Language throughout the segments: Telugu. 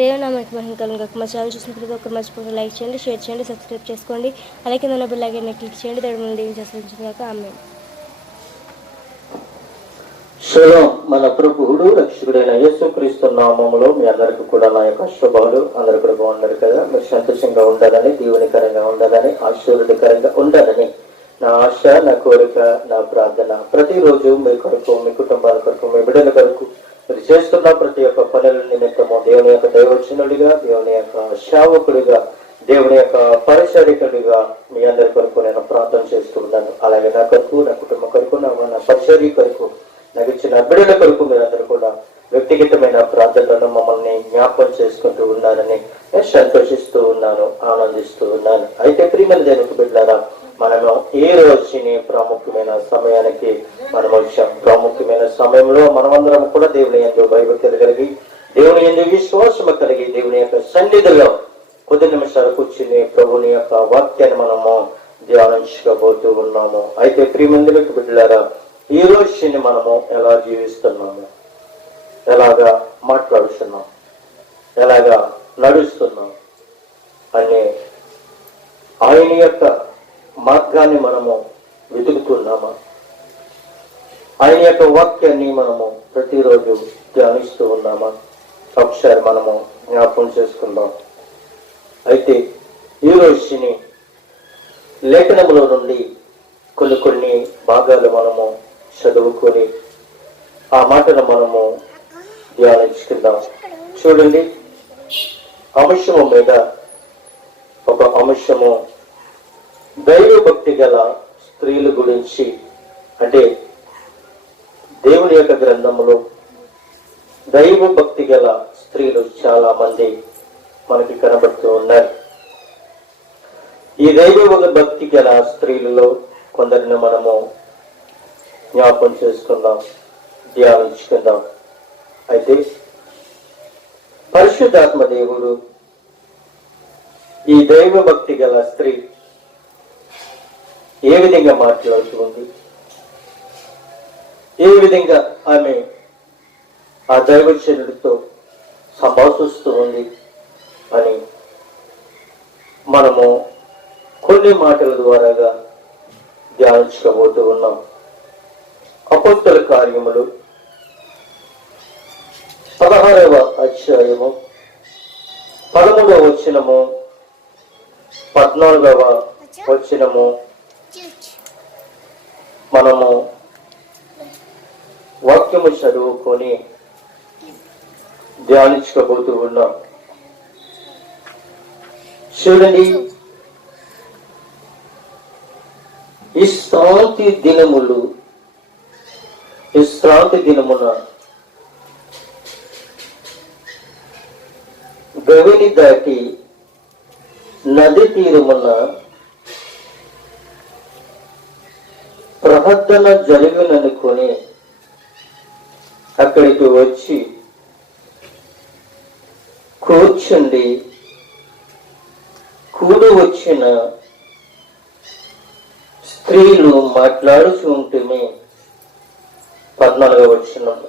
దేవుని నామానికి మహిమ కలుగుగాక. మా ఛానల్ చూసిన ప్రతి ఒక్కరు మర్చిపోకుండా లైక్ చేయండి, షేర్ చేయండి, సబ్స్క్రైబ్ చేసుకోండి. అలాగే ఉన్న బెల్ ఐకాన్ని క్లిక్ చేయండి. దేవుడు మనం దీవించి ఆశీర్వదించుగాక. ఆమేన్. శుభం. మన ప్రభువుడు రక్షకుడైన యేసుక్రీస్తు నామములో మీ అందరికీ కూడా నా యొక్క శుభాలు. అందరూ కూడా బాగున్నారు కదా? మీరు సంతోషంగా ఉండాలని, దీవెనకరంగా ఉండాలని, ఆశీర్వాదకరంగా ఉండాలని నా ఆశ, నా కోరిక, నా ప్రార్థన. ప్రతిరోజు మీ కొరకు, మీ కుటుంబాల కొరకు, మీ బిడ్డల కొరకు మీరు చేస్తున్న ప్రతి ఒక్క పనుల నిమిత్తము దేవుని యొక్క దైవచనుడిగా, దేవుని యొక్క సేవకుడిగా, దేవుని యొక్క పరిచర్యకుడిగా మీ అందరి కొరకు నేను ప్రార్థన చేస్తూ ఉన్నాను. అలాగే నా కొరకు, నా కుటుంబం కొరకు, నా పరిచర్య కొరకు, నాకు ఇచ్చిన బిడ్డల కొరకు మీరందరూ కూడా వ్యక్తిగతమైన ప్రార్థనలను మమ్మల్ని జ్ఞాపకం చేసుకుంటూ ఉన్నారని నేను సంతోషిస్తూ ఉన్నాను, ఆనందిస్తూ ఉన్నాను. అయితే ప్రియమైన దేవునికి బిడ్డలారా, మనము ఈ రోజుని ప్రాముఖ్యమైన సమయానికి మనం వచ్చాం. ప్రాముఖ్యమైన సమయంలో మనమందరం కూడా దేవుని యందు భయభక్తులు కలిగి, దేవుని యందు విశ్వాసము కలిగి, దేవుని యొక్క సన్నిధిలో కొద్ది నిమిషాలు కూర్చుని ప్రభుని యొక్క వాక్యాన్ని మనము ధ్యానించకపోతూ ఉన్నాము. అయితే ప్రియమైన బిడ్డలారా, ఈ రోజుని మనము ఎలా జీవిస్తున్నాము, ఎలాగా మాట్లాడుతున్నాం, ఎలాగా నడుస్తున్నాం అనే ఆయన యొక్క మార్గాన్ని మనము వెతుకుతున్నామా? ఆయన యొక్క వాక్యాన్ని మనము ప్రతిరోజు ధ్యానిస్తూ ఉన్నామా? ఒకసారి మనము జ్ఞాపకం చేసుకుందాం. అయితే ఈ రోజుని లేఖనములో నుండి కొన్ని భాగాలు మనము చదువుకొని ఆ మాటను మనము ధ్యానించుకుందాం. చూడండి, అంశము మీద ఒక అంశము దైవ భక్తి గల స్త్రీల గురించి. అంటే దేవుని యొక్క గ్రంథములో దైవ భక్తి గల స్త్రీలు చాలా మంది మనకి కనబడుతూ ఉన్నారు. ఈ దైవ భక్తి గల స్త్రీలలో కొందరిని మనము జ్ఞాపకం చేసుకుందాం, ధ్యానించుకుందాం. అయితే పరిశుద్ధాత్మ దేవుడు ఈ దైవ భక్తి గల స్త్రీ ఏ విధంగా మాట్లాడుతుంది, ఏ విధంగా ఆమె ఆ దైవజనుడితో సంభాషిస్తూ ఉంది అని మనము కొన్ని మాటల ద్వారాగా ధ్యానించుకోబోతూ ఉన్నాం. అపోస్తల కార్యములు 16వ అధ్యాయము 13వ వచనము, 14వ వచనము మనము వాక్యము చదువుకొని ధ్యానించుకోబోతూ ఉన్నాం. చూడండి, విశ్రాంతి దినమున గవిని దాటి నది తీరమున ప్రార్థన జరిగిననుకొని అక్కడికి వచ్చి కూర్చుండి కూడి వచ్చిన స్త్రీలు మాట్లాడుచు ఉంటేనే 14వ వచనం,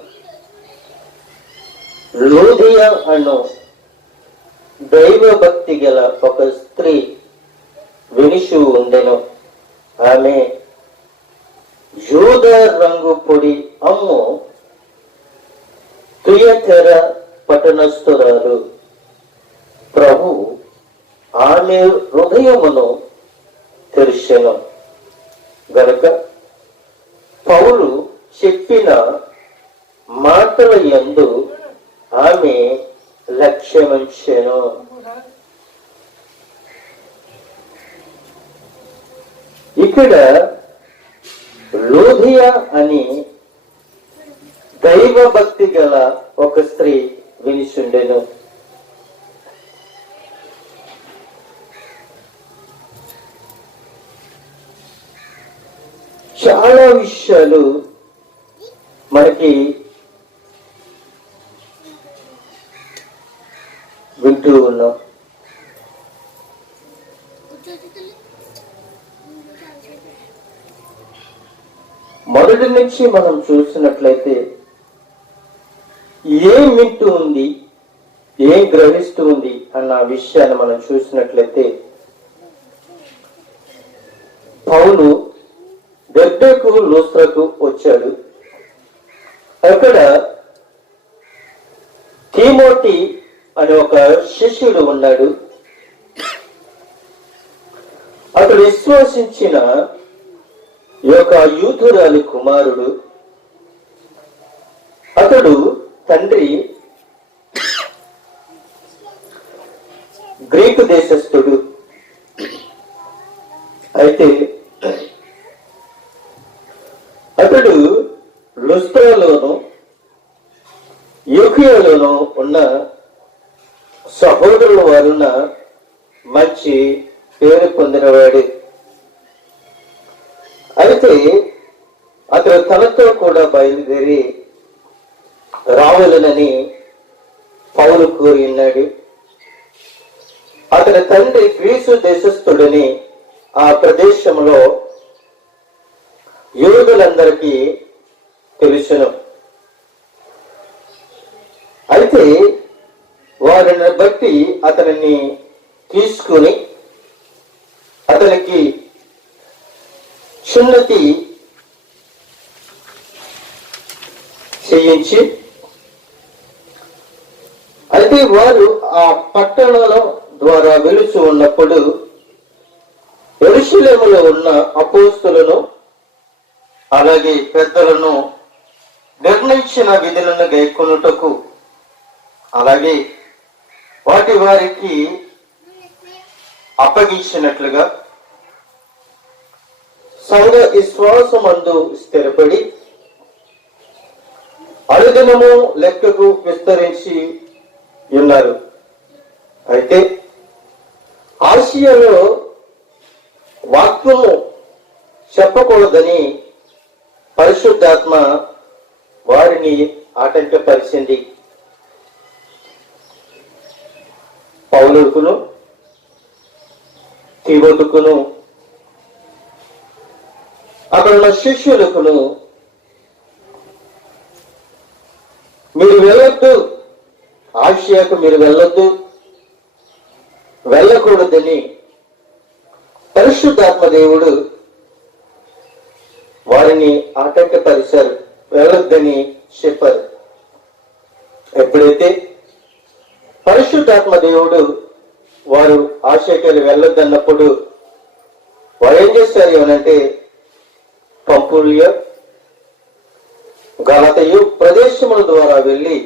లూదియా అను దైవ భక్తి గల ఒక స్త్రీ వినిషు ఉండెను. ఆమె యూదా రంగు పొడి అమ్ము తుయతెర పట్టణస్థురాలు. ప్రభు ఆమె హృదయమును తెరిచెను గనుక పౌలు చెప్పిన మాటల యందు ఆమె లక్ష్యముంచెను. ఇక్కడ లూదియా అని దైవ భక్తి గల ఒక స్త్రీ వినిచుండెను. చాలా విషయాలు మనకి వింటూ ఉన్నాం. మొదటి నుంచి మనం చూసినట్లయితే ఏం వింటూ ఉంది, ఏం గ్రహిస్తూ ఉంది అన్న విషయాన్ని మనం చూసినట్లయితే, పౌలు దెర్బేకు లూస్త్రకు వచ్చాడు. అక్కడ తిమోతి అనే ఒక శిష్యుడు ఉన్నాడు. అతడు విశ్వసించిన ఈ యొక్క యూదురాలి కుమారుడు. అతడు తండ్రి గ్రీకు దేశస్థుడు. అయితే అతడు లుస్త్రాలోను యూకియాలోను ఉన్న సహోదరుల వలన మంచి పేరు పొందినవాడు. అయితే అతడు తనతో కూడా బయలుదేరి రావాలనని పౌలు కోరి ఉన్నాడు. అతని తండ్రి గ్రీసు దేశస్థుడని ఆ ప్రదేశంలో యూదులందరికీ తెలుసును. అయితే వారిని బట్టి అతనిని తీసుకుని అతనికి సున్నతి చేయించి, అయితే వారు ఆ పట్టణాల ద్వారా వెలుచు ఉన్నప్పుడు యెరూషలేములో ఉన్న అపోస్తులను అలాగే పెద్దలను నిర్ణయించిన విధులను గైకొనుటకు అలాగే వాటి వారికి అప్పగించినట్లుగా సంఘ విశ్వాసమందు స్థిరపడి అనుదినము లెక్కకు విస్తరించి ఉన్నారు. అయితే ఆసియాలో వాక్యము చెప్పకూడదని పరిశుద్ధాత్మ వారిని ఆటంకపరిచింది. పౌలుకును తిమోతికును అక్కడ ఉన్న శిష్యులకును మీరు వెళ్ళొద్దు, ఆసియాకు మీరు వెళ్ళొద్దు, వెళ్ళకూడదని పరిశుద్ధాత్మ దేవుడు వారిని ఆటంకపరిచారు, వెళ్ళొద్దని చెప్పారు. ఎప్పుడైతే పరిశుద్ధాత్మ దేవుడు వారు ఆసియాకి వెళ్ళొద్దన్నప్పుడు వారు ఏం చేశారు అనంటే, పంపుల్య గలతయు ప్రదేశముల ద్వారా వెళ్ళి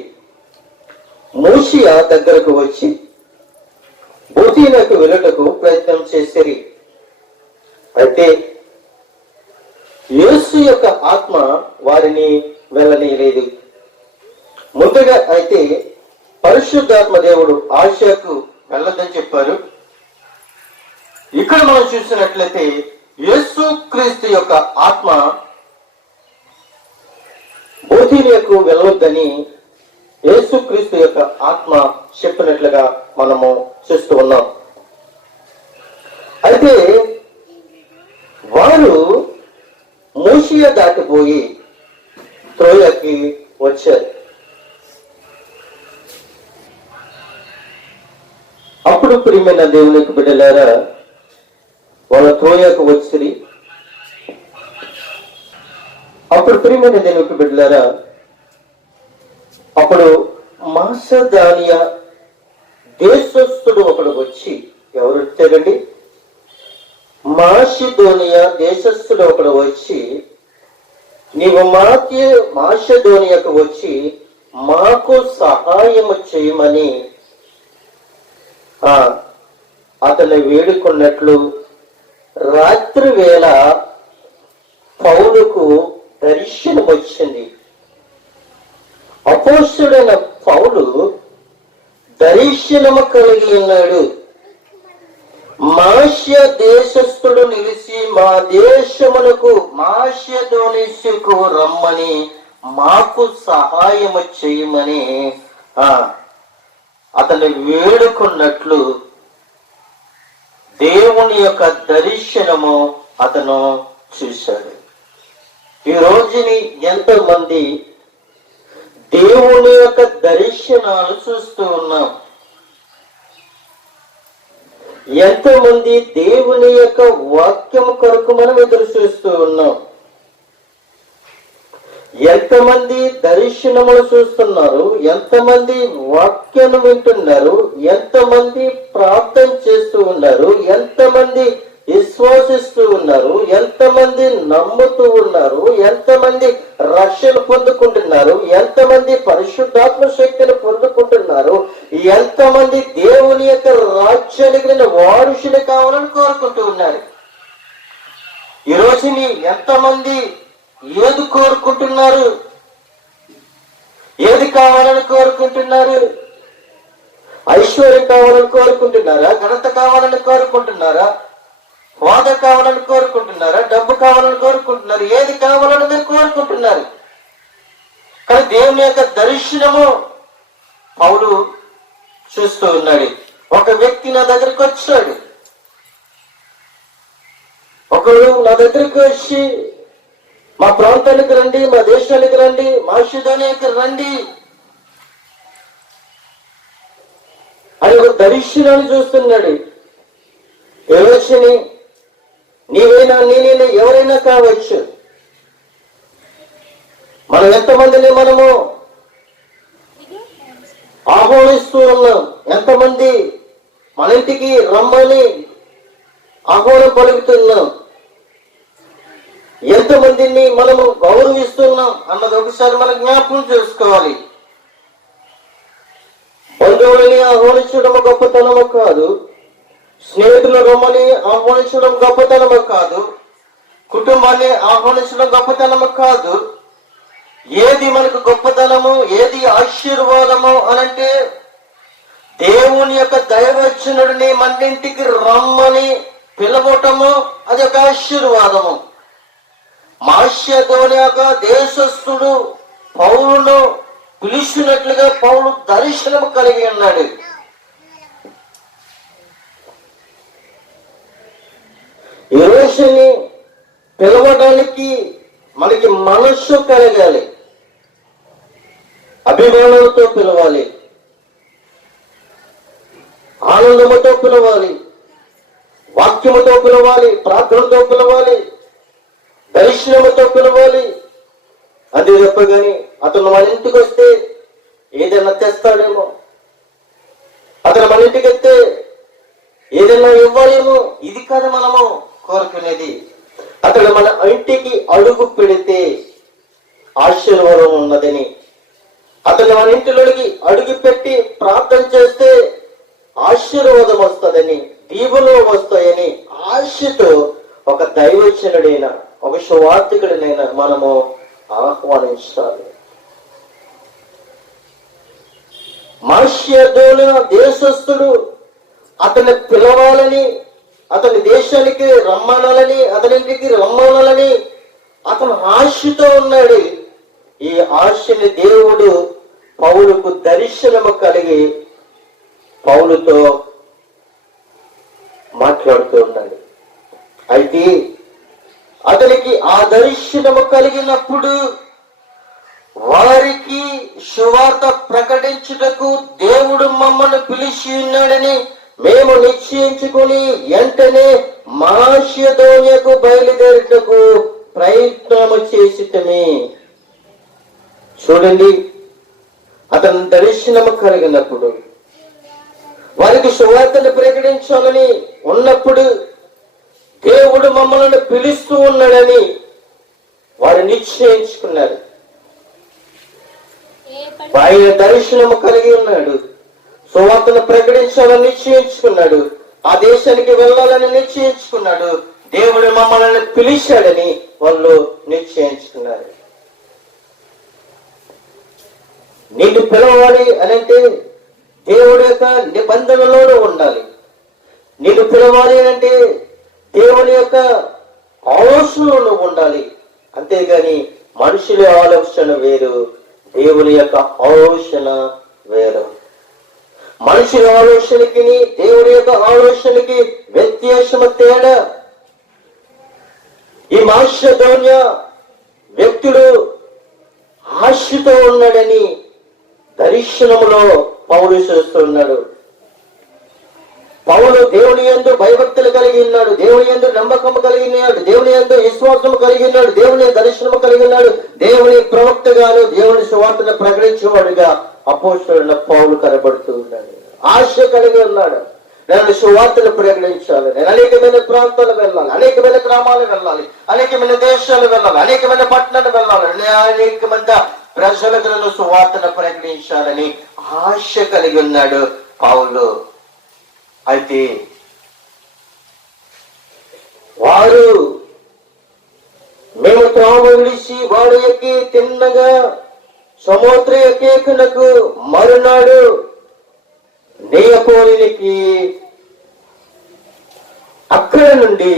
మూషియా దగ్గరకు వచ్చి బూతీనకు వెళ్ళటకు ప్రయత్నం చేసిరి. అయితే యేసు యొక్క ఆత్మ వారిని వెళ్ళనీయలేదు. ముందుగా అయితే పరిశుద్ధాత్మ దేవుడు ఆసియాకు వెళ్ళదని చెప్పారు. ఇక్కడ మనం చూసినట్లయితే యేసు క్రీస్తు యొక్క ఆత్మ బూతీనియకు వెళ్ళవద్దని యేసుక్రీస్తు యొక్క ఆత్మ చెప్పినట్లుగా మనము చూస్తూ ఉన్నాం. అయితే వారు మూషియా దాటిపోయి త్రోయకి వచ్చారు. అప్పుడు ప్రియమైన దేవునికి బిడ్డలారా, వాళ్ళ త్రోయకు వచ్చి అప్పుడు ప్రియమైన దేవునికి బిడ్డలారా, అప్పుడు మాసదానియా దేశస్థుడు ఒకడు వచ్చి, ఎవరు వచ్చారండి? మాషిదోనియా దేశస్థుడు ఒకడు వచ్చి, నీవు మాషిదోనియాకు వచ్చి మాకు సహాయము చేయమని అతన్ని వేడుకున్నట్లు రాత్రి వేళ పౌలుకు దర్శనం వచ్చింది. అపోస్తుడైన పౌలు దర్శనము కలిగి ఉన్నాడు. మాష్య దేశస్థుడు నిలిచి మా దేశమునకు మాష్యదోనిస్సుకు రమ్మని మాకు సహాయము చేయమని అతన్ని వేడుకున్నట్లు దేవుని యొక్క దర్శనము అతను చూశాడు. ఈ రోజుని ఎంతో మంది దేవుని యొక్క దర్శనాలు చూస్తూ ఉన్నాం. ఎంతమంది దేవుని యొక్క వాక్యం కొరకు మనం ఎదురు చూస్తూ ఉన్నాం? ఎంతమంది దర్శనములు చూస్తున్నారు? ఎంతమంది వాక్యం వింటున్నారు? ఎంతమంది ప్రార్థన చేస్తూ ఉన్నారు? ఎంతమంది విశ్వాసిస్తూ ఉన్నారు? ఎంతమంది నమ్ముతూ ఉన్నారు? ఎంతమంది రక్షణ పొందుకుంటున్నారు? ఎంతమంది పరిశుద్ధాత్మ శక్తిని పొందుకుంటున్నారు? ఎంతమంది దేవుని యొక్క రాజ్యానికి వారసులు కావాలని కోరుకుంటూ ఉన్నారు? ఈ రోజుని ఎంతమంది ఏది కోరుకుంటున్నారు? ఏది కావాలని కోరుకుంటున్నారు? ఐశ్వర్యం కావాలని కోరుకుంటున్నారా? ఘనత కావాలని కోరుకుంటున్నారా? హోదా కావాలని కోరుకుంటున్నారా? డబ్బు కావాలని కోరుకుంటున్నారు? ఏది కావాలని మీరు కోరుకుంటున్నారు? కానీ దేవుని యొక్క దర్శనము పౌలు చూస్తూ ఉన్నాడు. ఒక వ్యక్తి నా దగ్గరికి వచ్చాడు. ఒకడు నా దగ్గరికి వచ్చి, మా ప్రాంతానికి రండి, మా దేశానికి రండి, మాషిదోనియాకి రండి అని ఒక దర్శనాన్ని చూస్తున్నాడు. ఎవరిని? నీవైనా, నేనైనా, ఎవరైనా కావచ్చు. మనం ఎంతమందిని మనము ఆహ్వానిస్తూ ఉన్నాం? ఎంతమంది మన ఇంటికి రమ్మని ఆహ్వానం పలుకుతున్నాం? ఎంతమందిని మనము గౌరవిస్తున్నాం అన్నది ఒకసారి మనం జ్ఞాపకం చేసుకోవాలి. బంధువులని ఆహ్వానించడం గొప్పతనము కాదు, స్నేహితులు రమ్మని ఆహ్వానించడం గొప్పతనము కాదు, కుటుంబాన్ని ఆహ్వానించడం గొప్పతనము కాదు. ఏది మనకు గొప్పతనము, ఏది ఆశీర్వాదము అనంటే దేవుని యొక్క దైవజనుడిని మన ఇంటికి రమ్మని పిలవటము, అది ఒక ఆశీర్వాదము. మాషిదోనియా దేశస్థుడు పౌలును పిలిచినట్లుగా పౌలు దర్శనం కలిగి ఉన్నాడు. ఈ రోజుని పిలవడానికి మనకి మనస్సు కలగాలి, అభిమానంతో పిలవాలి, ఆనందముతో పిలవాలి, వాక్యముతో పిలవాలి, ప్రార్థనతో పిలవాలి, దర్శనముతో పిలవాలి. అంతే తప్ప కానీ అతను మన ఇంటికి వస్తే ఏదైనా తెస్తాడేమో, అతను మన ఇంటికి వస్తే ఏదైనా ఇవ్వాలేమో, ఇది కాదు మనము కోరుకునేది. అతడు మన ఇంటికి అడుగు పెడితే ఆశీర్వాదం ఉన్నదని, అతను మన ఇంటిలోకి అడుగు పెట్టి ప్రార్థన చేస్తే ఆశీర్వాదం వస్తుందని, దీవులు వస్తాయని ఆశతో ఒక దైవజనుడైన, ఒక సువార్థికుడినైనా మనము ఆహ్వానించాలి. మాషిదోనియా దేశస్థుడు అతన్ని పిలవాలని, అతని దేశానికి రమ్మనాలని, అతని ఇంటికి రమ్మనాలని అతను ఆశతో ఉన్నాడు. ఈ ఆశని దేవుడు పౌలుకు దర్శనము కలిగి పౌలుతో మాట్లాడుతూ ఉన్నాడు. అయితే అతనికి ఆ దర్శనము కలిగినప్పుడు వారికి సువార్త ప్రకటించుటకు దేవుడు మమ్మల్ని పిలిచి ఉన్నాడని మేము నిశ్చయించుకుని వెంటనే మాషిదోనియాకు బయలుదేరుటకు ప్రయత్నము చేసితమే. చూడండి, అతని దర్శనము కలిగినప్పుడు, వారికి సువార్తను ప్రకటించాలని ఉన్నప్పుడు, దేవుడు మమ్మల్ని పిలుస్తూ ఉన్నాడని వారు నిశ్చయించుకున్నారు. ఆయన దర్శనము కలిగి ఉన్నాడు, సువార్తను ప్రకటించాలని నిశ్చయించుకున్నాడు, ఆ దేశానికి వెళ్ళాలని నిశ్చయించుకున్నాడు, దేవుడు మమ్మల్ని పిలిచాడని వాళ్ళు నిశ్చయించుకున్నారు. నీకు పిలవాలి అనంటే దేవుడి యొక్క నిబంధనలోనే ఉండాలి. నీకు పిలవాలి అనంటే దేవుని యొక్క ఆలోచనలో ఉండాలి. అంతేగాని మనుషుల ఆలోచన వేరు, దేవుని యొక్క ఆలోచన వేరు. మనుషుల ఆలోచనకి దేవుడి యొక్క ఆలోచనకి వ్యత్యాసము తేడా. ఈ మాషిదోనియా వ్యక్తుడు ఆశతో ఉన్నాడని దర్శనములో పౌలు చేస్తున్నాడు. పౌలు దేవుని యందు భయభక్తులు కలిగి ఉన్నాడు, దేవుని యందు నమ్మకము కలిగి ఉన్నాడు, దేవుని యందు విశ్వాసము కలిగి ఉన్నాడు, దేవుని దర్శనము కలిగి ఉన్నాడు, దేవుని ప్రవక్తగాను దేవుని సువార్తను ప్రకటించేవాడుగా అపోస్తలుడైన పౌలు కనబడుతూ ఉన్నాడు. ఆశ కలిగి ఉన్నాడు, నేను సువార్తను ప్రకటించాలి, నేను అనేకమైన ప్రాంతాలు వెళ్ళాలి, అనేకమైన గ్రామాలు వెళ్ళాలి, అనేకమైన దేశాలు వెళ్ళాలి, అనేకమైన పట్టణాలు వెళ్ళాలి, అనేకమంది ప్రజలకు నేను సువార్తను ప్రకటించాలని ఆశ కలిగి ఉన్నాడు పౌలు. అయితే వారు మేము త్రోవ విడిచి వాడు ఎక్కి తిన్నగా సముద్ర ఎక్కేకునకు మరునాడు నెయ్యపోలినికి అక్కడ నుండి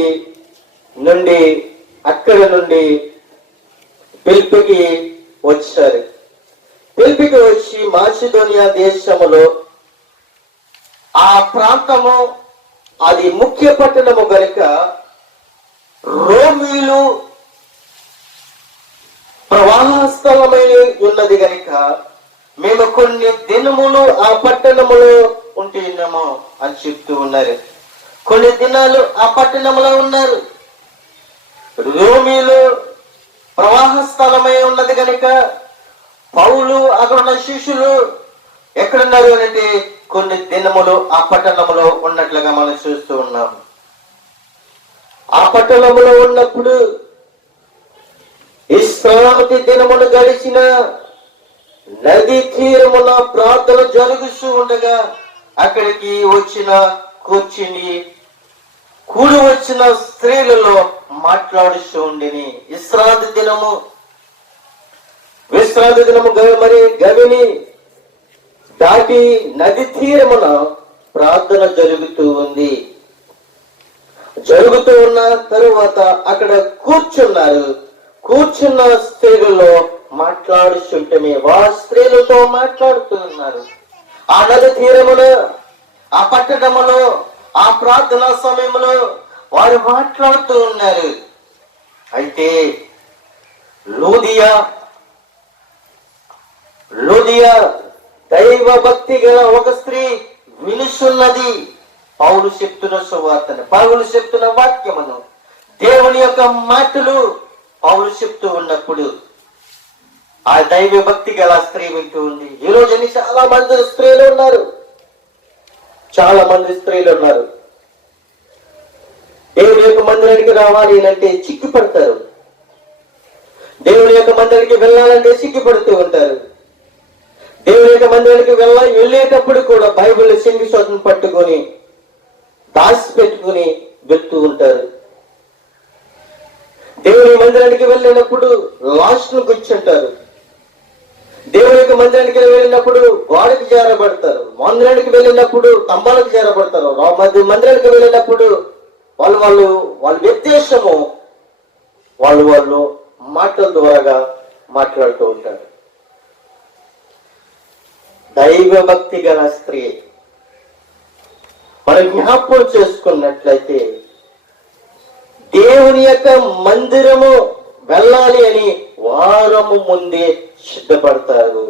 పిలిపికి వచ్చారు. పిలిపికి వచ్చి మాసిదోనియా దేశములో ఆ ప్రాంతము అది ముఖ్య పట్టణము గనుక రోమీలు ప్రవాహస్థలమై ఉన్నది గనుక మేము కొన్ని దినములు ఆ పట్టణములో ఉంటున్నాము అని చెప్తూ ఉన్నారు. కొన్ని దినాలు ఆ పట్టణంలో ఉన్నారు. రోమీలు ప్రవాహ స్థలమై ఉన్నది కనుక పౌలు అక్కడ ఉన్న శిష్యులు ఎక్కడున్నారు అంటే కొన్ని దినములు ఆ పట్టణంలో ఉన్నట్లుగా మనం చూస్తూ ఉన్నాం. ఆ పట్టణంలో ఉన్నప్పుడు విశ్రాంతి దినమును గడిచిన నది తీరమున ప్రార్థన జరుగుతూ ఉండగా అక్కడికి కూడి వచ్చిన స్త్రీలలో మాట్లాడుతూ ఉండిని. విశ్రాంతి దినము మరి గవిని దాటి నది తీరమున ప్రార్థన జరుగుతూ ఉంది. జరుగుతూ ఉన్న తరువాత అక్కడ కూర్చున్న స్త్రీలలో మాట్లాడుతుంటే వారి స్త్రీలతో మాట్లాడుతూ ఉన్నారు. ఆ నది తీరమున ఆ పట్టణములో ఆ ప్రార్థనా సమయంలో వారు మాట్లాడుతూ ఉన్నారు. అయితే లూదియా దైవ భక్తి గల ఒక స్త్రీ వినుచున్నది పౌలు చెప్తున్న సువార్తను, పౌలు చెప్తున్న వాక్యమును, దేవుని యొక్క మాటలు పౌలు చెప్తూ ఉన్నప్పుడు ఆ దైవ భక్తి గల స్త్రీ వింటూ ఉంది. ఈ రోజు చాలా మంది స్త్రీలు ఉన్నారు. దేవుని యొక్క మందిరానికి రావాలి అంటే చిక్కిపడతారు. దేవుని యొక్క మందిరానికి వెళ్ళాలంటే సిగ్గుపడుతూ ఉంటారు. దేవుని యొక్క మందిరానికి వెళ్ళేటప్పుడు కూడా బైబిల్ సింగి చోటను పట్టుకొని దాచి పెట్టుకుని వెళ్తూ ఉంటారు. దేవుని మందిరానికి వెళ్ళినప్పుడు లాస్ట్ ను కూర్చుంటారు. దేవుని యొక్క మందిరానికి వెళ్ళినప్పుడు గోడకి చేరబడతారు. మందిరానికి వెళ్ళినప్పుడు స్తంభాలకు చేరబడతారు. మందిరానికి వెళ్ళినప్పుడు వాళ్ళ వ్యత్యాసము వాళ్ళు మాటల ద్వారాగా మాట్లాడుతూ ఉంటారు. దైవ భక్తి గల స్త్రీ మనం జ్ఞాపకం చేసుకున్నట్లయితే దేవుని యొక్క మందిరము వెళ్ళాలి అని వారము ముందే సిద్ధపడతారు.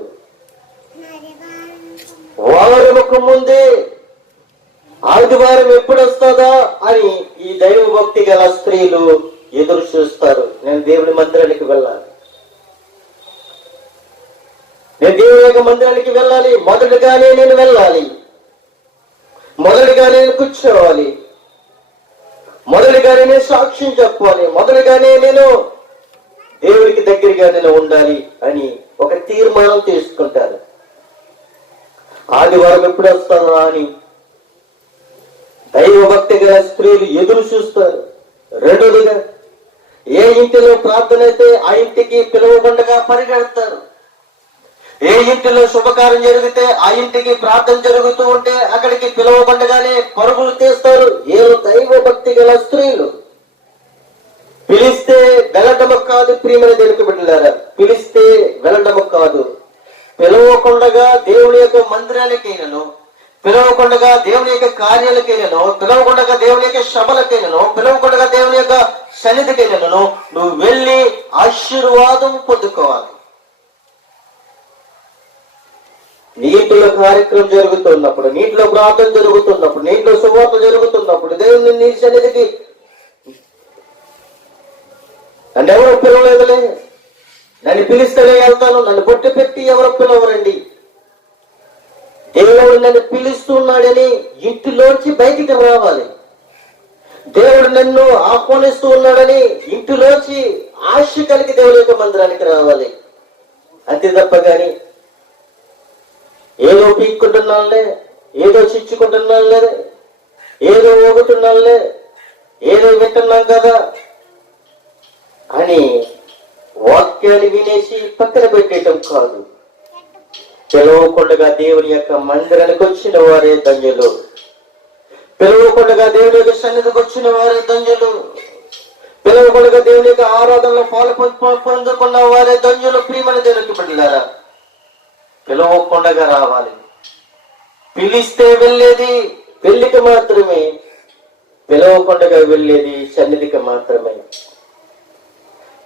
వారముకు ముందే ఆదివారం ఎప్పుడు వస్తుందా అని ఈ దైవ భక్తి గల స్త్రీలు ఎదురు చూస్తారు. నేను దేవుని మందిరానికి వెళ్ళాలి, నేను దేవుని యొక్క మందిరానికి వెళ్ళాలి, మొదటిగానే నేను వెళ్ళాలి, మొదటిగానే నేను కూర్చోవాలి, మొదటిగానే నేను సాక్ష్యం చెప్పాలి, మొదటిగానే నేను దేవునికి దగ్గరగా నేను ఉండాలి అని ఒక తీర్మానం తీసుకుంటారు. ఆదివారం ఎప్పుడు వస్తుందా అని దైవ భక్తి గల స్త్రీలు ఎదురు చూస్తారు. రెండోదిగా ఏ ఇంటిలో ప్రార్థన అయితే ఆ ఇంటికి పిలువకుండా పరిగెడతారు. ఏ ఇంటిలో శుభకార్యం జరిగితే ఆ ఇంటికి ప్రార్థన జరుగుతూ ఉంటే అక్కడికి పిలువకుండగానే పరుగులు తీస్తారు. దైవ భక్తి గల స్త్రీలు పిలిస్తే వెళ్ళడము కాదు. ప్రియమైన దేవునికి బిడ్డలారా, పిలిస్తే వెళ్ళడము కాదు. పిలవకుండగా దేవుని యొక్క మందిరానికైనను, పిలవకుండగా దేవుని యొక్క కార్యాలకైనను, పిలవకుండగా దేవుని యొక్క సభలకైనను, పిలవకుండగా దేవుని యొక్క సన్నిధికైనను నువ్వు వెళ్ళి ఆశీర్వాదం పొందుకోవాలి. నీ ఇంట్లో కార్యక్రమం జరుగుతున్నప్పుడు, నీ ఇంట్లో ప్రార్థన జరుగుతున్నప్పుడు, నీ ఇంట్లో సువార్త జరుగుతున్నప్పుడు, దేవుని నీ సన్నిధికి నన్ను ఎవరు పిలవలేదులే, నన్ను పిలిస్తేనే వెళ్తాను, నన్ను బొట్టు పెట్టి ఎవరు పిలవరండి. దేవుడు నన్ను పిలుస్తున్నాడని ఇంటిలోంచి బయటికి రావాలి. దేవుడు నన్ను ఆహ్వానిస్తూ ఉన్నాడని ఇంటిలోంచి ఆశ కలిగి దేవుని యొక్క మందిరానికి రావాలి. అంతే తప్ప కానీ ఏదో పీక్కుంటున్నానులే, ఏదో చిచ్చుకుంటున్నానులే, ఏదో ఊగుతున్నానులే, ఏదో వింటున్నాం కదా అని వాక్యాన్ని వినేసి పక్కన పెట్టేయటం కాదు. పిలవకుండా దేవుని యొక్క మందిరానికి వచ్చిన వారే ధన్యులు. పిలవకుండా దేవుని యొక్క సన్నిధికి వచ్చిన వారే ధన్యులు. పిలవకుండా దేవుని యొక్క ఆరాధనలో పొందుకున్న వారే ధన్యులు. ప్రియమైన దేవునికి బిడ్డలారా, పిలవకుండా రావాలి. పిలిస్తే వెళ్ళేది పెళ్లికి మాత్రమే, పిలవకుండా వెళ్ళేది సన్నిధికి మాత్రమే.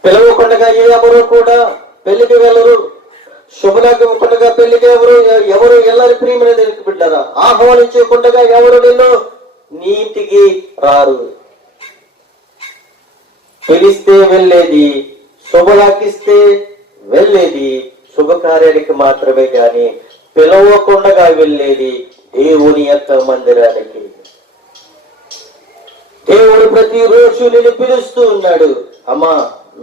పిలవకుండా ఎవరు కూడా పెళ్లికి వెళ్ళరు. శుభనాగకుండా పెళ్లికి ఎవరు వెళ్ళాలి. ప్రియమైన దేవునికి బిడ్డలారా, ఆహ్వానించకుండా ఎవరు నిన్ను నీ ఇంటికి రారు. పిలిస్తే వెళ్ళేది, శుభలాకిస్తే వెళ్ళేది శుభకార్యానికి మాత్రమే కానీ పిలవకుండా వెళ్ళేది దేవుని యొక్క మందిరానికి. దేవుడు ప్రతిరోజు నిన్ను పిలుస్తూ ఉన్నాడు. అమ్మా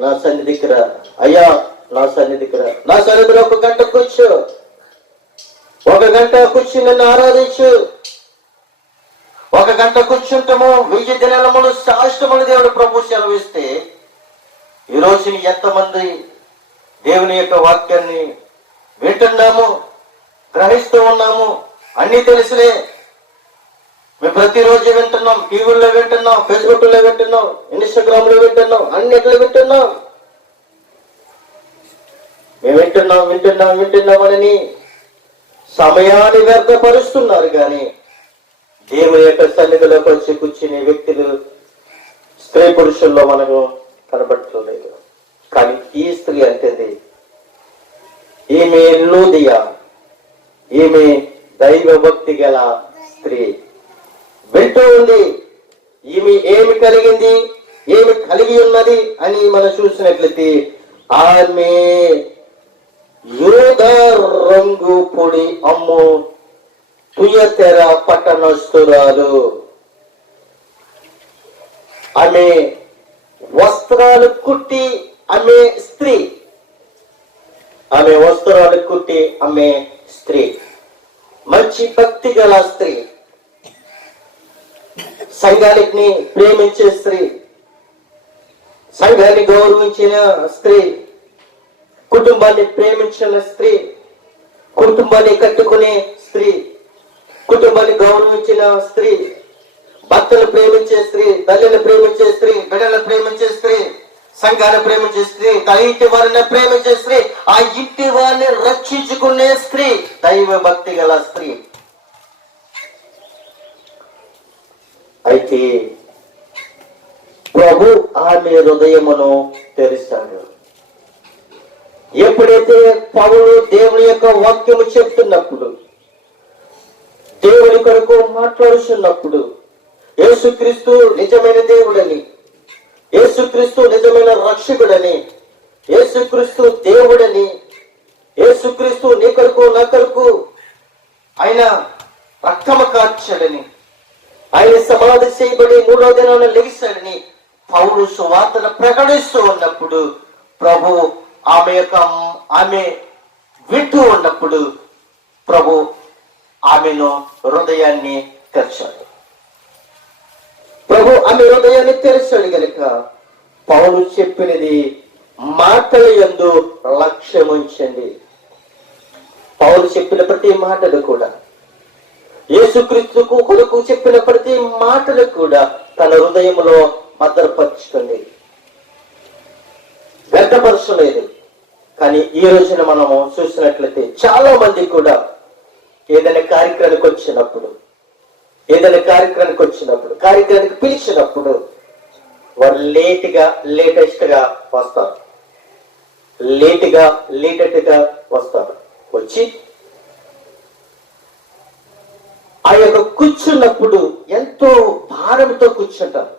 నా సన్నిధికి రా, అయ్యా నా సన్నిధికి రా, నా సన్నిధిలో 1 గంట కూర్చో, 1 గంట కూర్చుని నన్ను ఆరాధించు. 1 గంట కూర్చుంటాము 1000 దినాలములు శాశ్వతమని దేవుడు ప్రభు సెలవిస్తే, ఈరోజు ఎంతమంది దేవుని యొక్క వాక్యాన్ని వింటున్నాము, గ్రహిస్తూ ఉన్నాము? అన్నీ తెలుసులే, మేము ప్రతిరోజు వింటున్నాం, టీవీలో వింటున్నాం, ఫేస్బుక్ లో వింటున్నాం, ఇన్స్టాగ్రామ్ లో వింటున్నాం, అన్నిట్లో వింటున్నాం. మేము వింటున్నామని సమయాన్ని వ్యర్థపరుస్తున్నారు. కానీ దేవుని యొక్క సన్నిధిలోకి వచ్చి కూర్చునే వ్యక్తులు స్త్రీ పురుషుల్లో మనకు కనబడలేదు. కానీ ఈ స్త్రీ అంటేది, ఈమె లూదియా, ఈమె దైవ భక్తి గల స్త్రీ. వింటూ ఉంది, ఈమె ఏమి కలిగింది, ఏమి కలిగి ఉన్నది అని మనం చూసినట్లయితే, ఆమె యూదా రంగు పొడి అమ్ము తుయతెర పట్టణస్తురాలు. ఆమె వస్త్రాలు కుట్టి ఆమె స్త్రీ. ఆమె వస్త్రాలు కుట్టి ఆమె స్త్రీ. మంచి భక్తి గల స్త్రీ, సంఘానికి ప్రేమించే స్త్రీ, సంఘాన్ని గౌరవించిన స్త్రీ, కుటుంబాన్ని ప్రేమించిన స్త్రీ, కుటుంబాన్ని కట్టుకునే స్త్రీ, కుటుంబాన్ని గౌరవించిన స్త్రీ, భర్తను ప్రేమించే స్త్రీ, తల్లిని ప్రేమించే స్త్రీ, బిడ్డలను ప్రేమించే స్త్రీ, సంఘాన్ని ప్రేమించే స్త్రీ, తన ఇంటి వారిని ప్రేమించే స్త్రీ, ఆ ఇంటి వారిని రక్షించుకునే స్త్రీ, దైవ భక్తి గల స్త్రీ. అయితే ప్రభు ఆమె హృదయమును తెరిస్తాడు. ఎప్పుడైతే పౌలు దేవుని యొక్క వాక్యము చెప్తున్నప్పుడు, దేవుని కొరకు మాట్లాడుతున్నప్పుడు, యేసుక్రీస్తు నిజమైన దేవుడని, యేసుక్రీస్తు నిజమైన రక్షకుడని, యేసుక్రీస్తు దేవుడని, యేసుక్రీస్తు నీ కొరకు నా కొరకు ఆయన రక్తము కార్చాడని, ఆయన సమాధి చేయబడి 3వ దినాన లెగిశాడని పౌలు సువార్తను ప్రకటిస్తూ ఉన్నప్పుడు, ప్రభు ఆమె వింటూ ఉన్నప్పుడు ప్రభు ఆమెను హృదయాన్ని తెరిచాడు. ప్రభు ఆమె హృదయాన్ని తెరిచాడు గనుక పౌలు చెప్పినది మాటల యందు లక్ష్యముంచండి. పౌలు చెప్పిన ప్రతి మాటలు కూడా, యేసుక్రీస్తుకు కొరకు చెప్పిన ప్రతి మాటలు కూడా తన హృదయంలో భద్రపరచుకోండి, వ్యర్థపరచలేదు. కానీ ఈ రోజున మనము చూసినట్లయితే చాలా మంది కూడా ఏదైనా కార్యక్రమానికి వచ్చినప్పుడు, కార్యక్రమానికి పిలిచినప్పుడు వారు లేటెస్ట్ గా వస్తారు. వచ్చి ఆ యొక్క కూర్చున్నప్పుడు ఎంతో భారంతో కూర్చుంటారు,